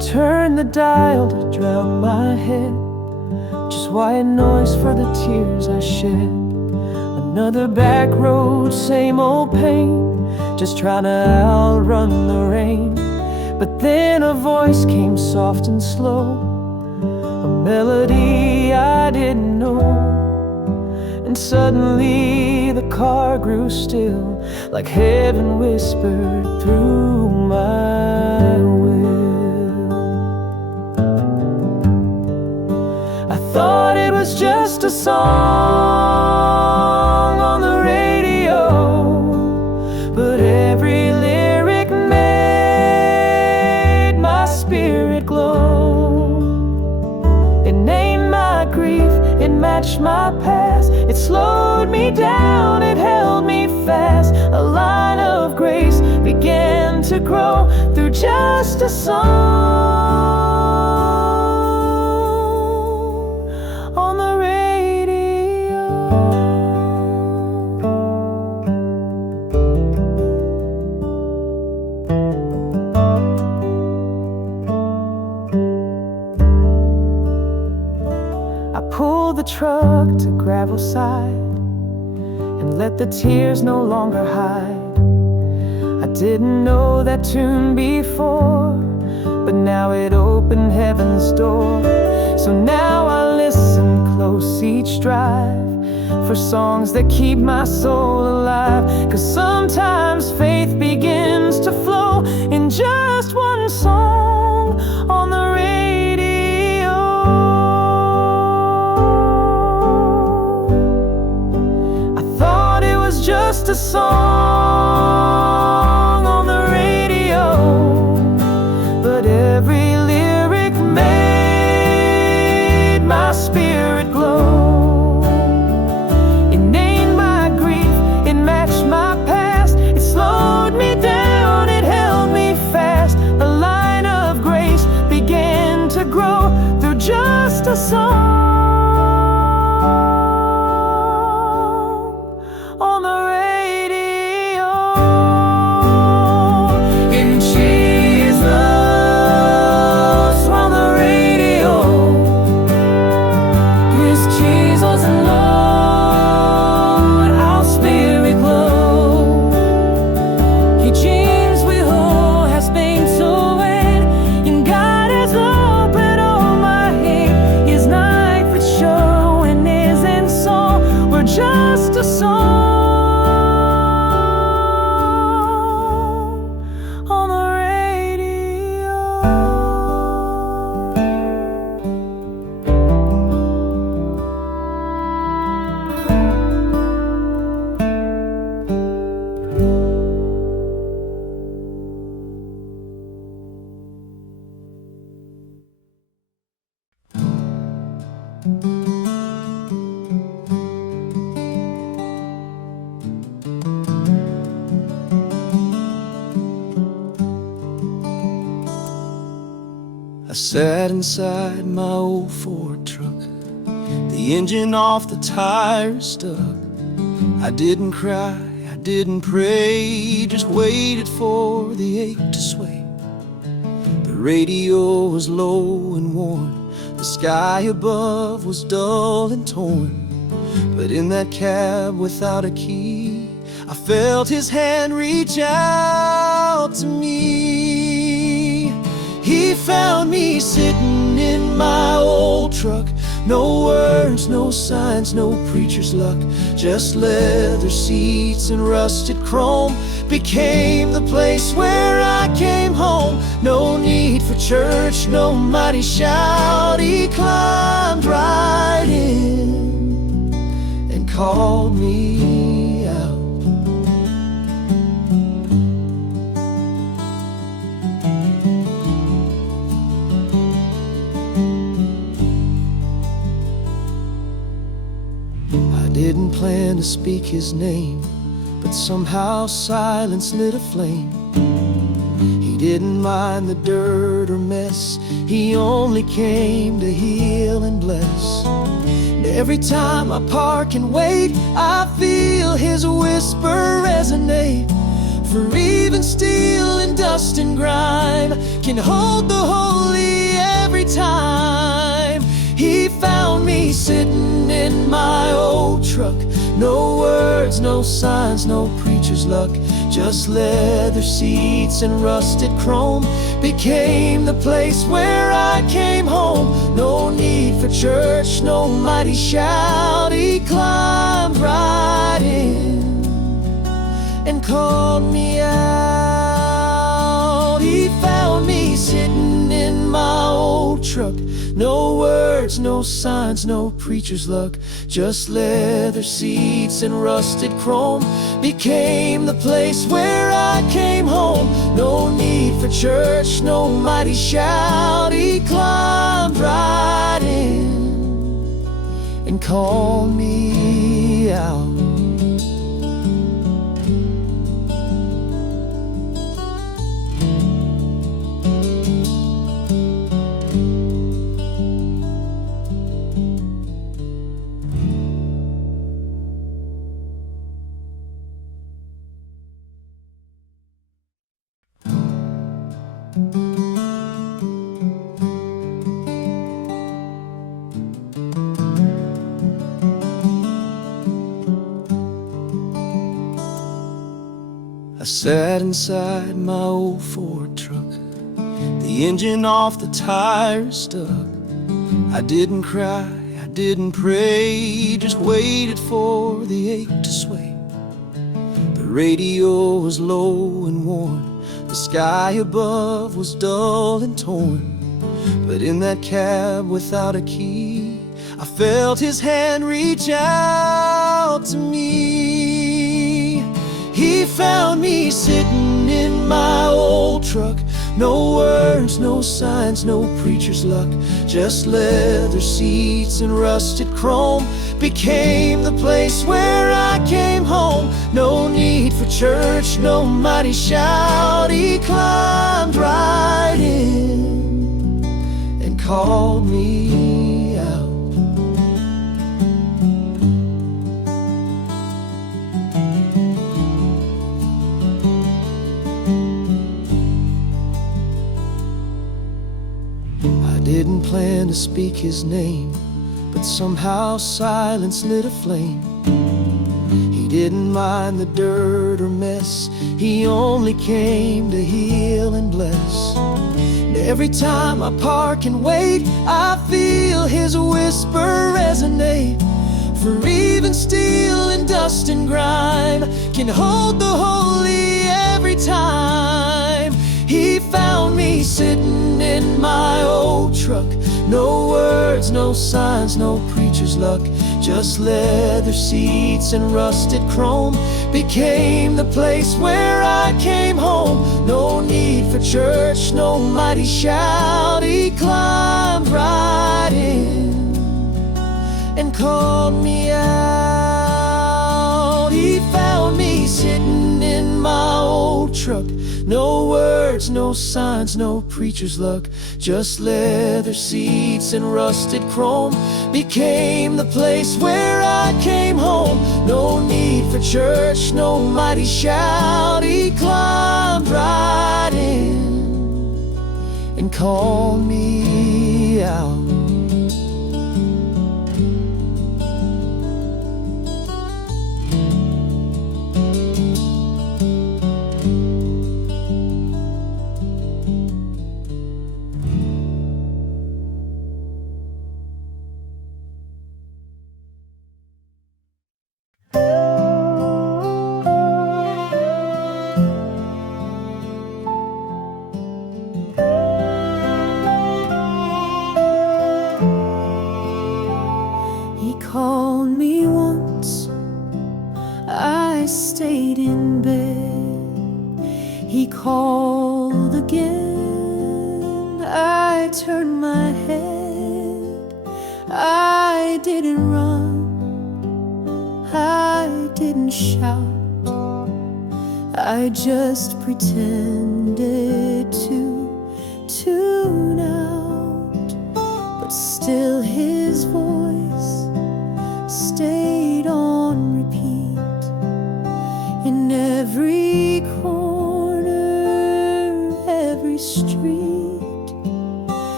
turn the dial to drown my head. Just white noise for the tears I shed. Another back road, same old pain, just trying to outrun the rain. But then a voice came soft and slow, a melody I didn't know. And suddenly the car grew still, like heaven whispered through my will. I thought it was just a song on the radio, but every lyric made my spirit glow. It named my grief, it matched my past. It slowed me down, it held me fast. A line of grace began to grow through just a song on the radio. I pulled the truck to gravel side and let the tears no longer hide. I didn't know that tune before, but now it opened heaven's door. So now I listen close each drive for songs that keep my soul alive. 'Cause sometimes faith begins to flow in just one song on the radio. I thought it was just a song on the radio, but every lyric made my spirit glow. It named my grief, it matched my past. It slowed me down, it held me fast. A line of grace began to grow through just a song on the radio. In Jesus on the radio, His Jesus Lord, our spirit glow. He James we hold has been so wet, and God has opened all my head. His night for show and His end song were just a song on the radio. I sat inside my old Ford truck, the engine off, the tires stuck. I didn't cry, I didn't pray, just waited for the ache to sway. The radio was low and worn, the sky above was dull and torn. But in that cab without a key, I felt His hand reach out to me. He found me sitting in my old truck. No words, no signs, no preacher's luck. Just leather seats and rusted chrome became the place where I came home. No need for church, no mighty shout. He climbed right in and called me out. I didn't plan to speak His name, but somehow silence lit a flame. He didn't mind the dirt or mess, He only came to heal and bless. And every time I park and wait, I feel His whisper resonate. For even steel and dust and grime, grime can hold the holy every time. He found me sitting in my old truck. No words, no signs, no preacher's luck. Just leather seats and rusted chrome became the place where I came home. No need for church, no mighty shout. He climbed right in and called me out. He found me sitting in my old truck. No words, no signs, no preacher's luck. Just leather seats and rusted chrome became the place where I came home. No need for church, no mighty shout. He climbed right in and called me out. I sat inside my old Ford truck, the engine off the tires stuck. I didn't cry, I didn't pray, just waited for the ache to sway. The radio was low and worn, the sky above was dull and torn. But in that cab without a key, I felt his hand reach out to me. He found me sitting in my old truck. No words, no signs, no preacher's luck. Just leather seats and rusted chrome became the place where I came home. No need for church, no mighty shout. He climbed right in and called me out. I didn't plan to speak his name, but somehow silence lit a flame. He didn't mind the dirt or mess, he only came to heal and bless. And every time I park and wait, I feel his whisper resonate. For even steel and dust and grime can hold the holy every time. He found me sitting in my old truck. No words, no signs, no preacher's luck. Just leather seats and rusted chrome became the place where I came home. No need for church, no mighty shout. He climbed right in and called me out. He found me sitting in my old truck. No words, no signs, no preacher's luck. Just leather seats and rusted chrome became the place where I came home. No need for church, no mighty shout. He climbed right in and called me out. He called me once, I stayed in bed. He called again, I turned my head. I didn't run, I didn't shout, I just pretended to tune out. But still his voice stayed on repeat. In every corner, every street,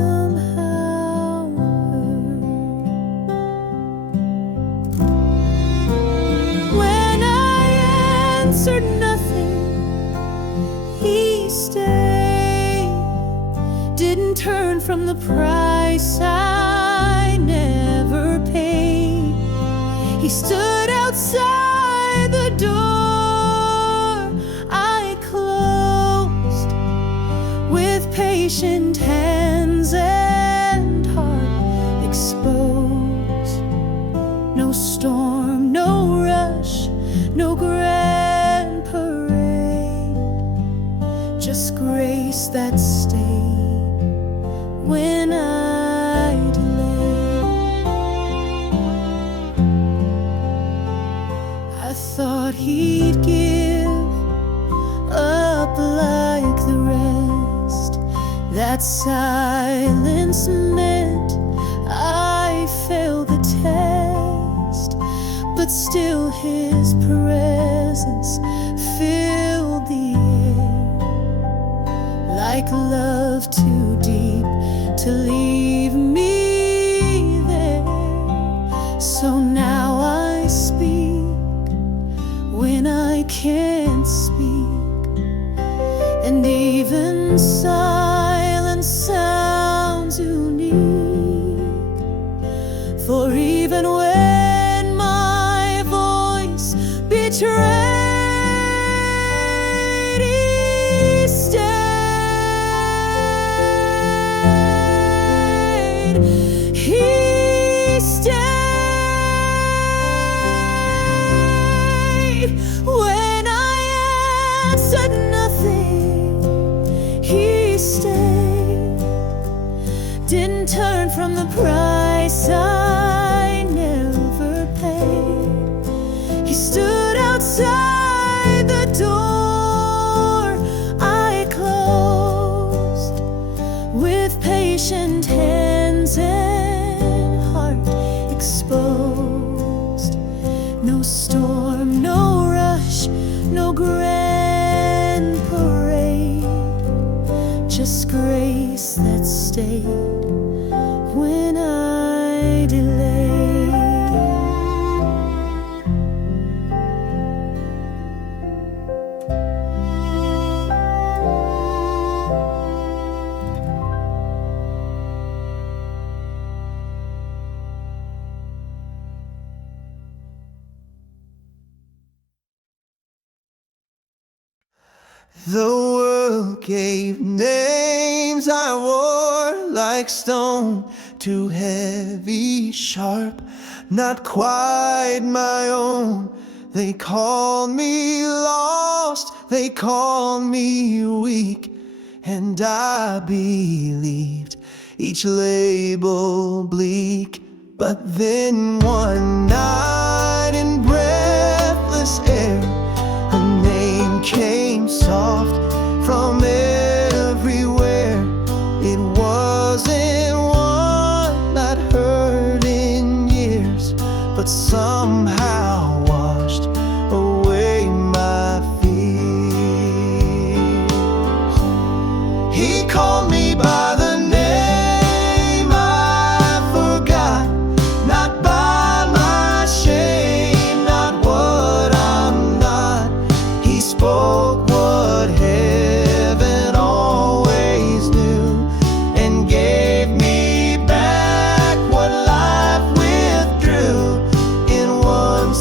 somehow hurt. When I answered nothing, he stayed, didn't turn from the price I never paid. He stood outside the door I closed, with patient hands and heart exposed. No storm, no rush, no grand parade, just grace that stayed when I delayed. I thought he'd give up like the rest. That silence meant I failed the test, but still his presence filled the air, like love too deep to leave me there. So now I speak when I can't speak, and even silence sounds unique. For even when my voice betrayed, he stayed. He stayed. When I answered nothing, he stayed, didn't turn from the price I never paid. He stood outside the door I closed, with patient hands and heart exposed. No storm, no rush, no grand parade, just grace that stayed when I delayed. The world gave names I wore like stone, too heavy, sharp, not quite my own. They called me lost, they called me weak, and I believed each label bleak. But then one night in breathless air, a name came soft from everywhere. It wasn't one I'd heard in years, but somehow washed away my fears. He called me by the name I forgot, not by my shame, not what I'm not. He spoke what heaven always knew, and gave me back what life withdrew in one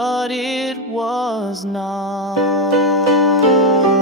but it was not.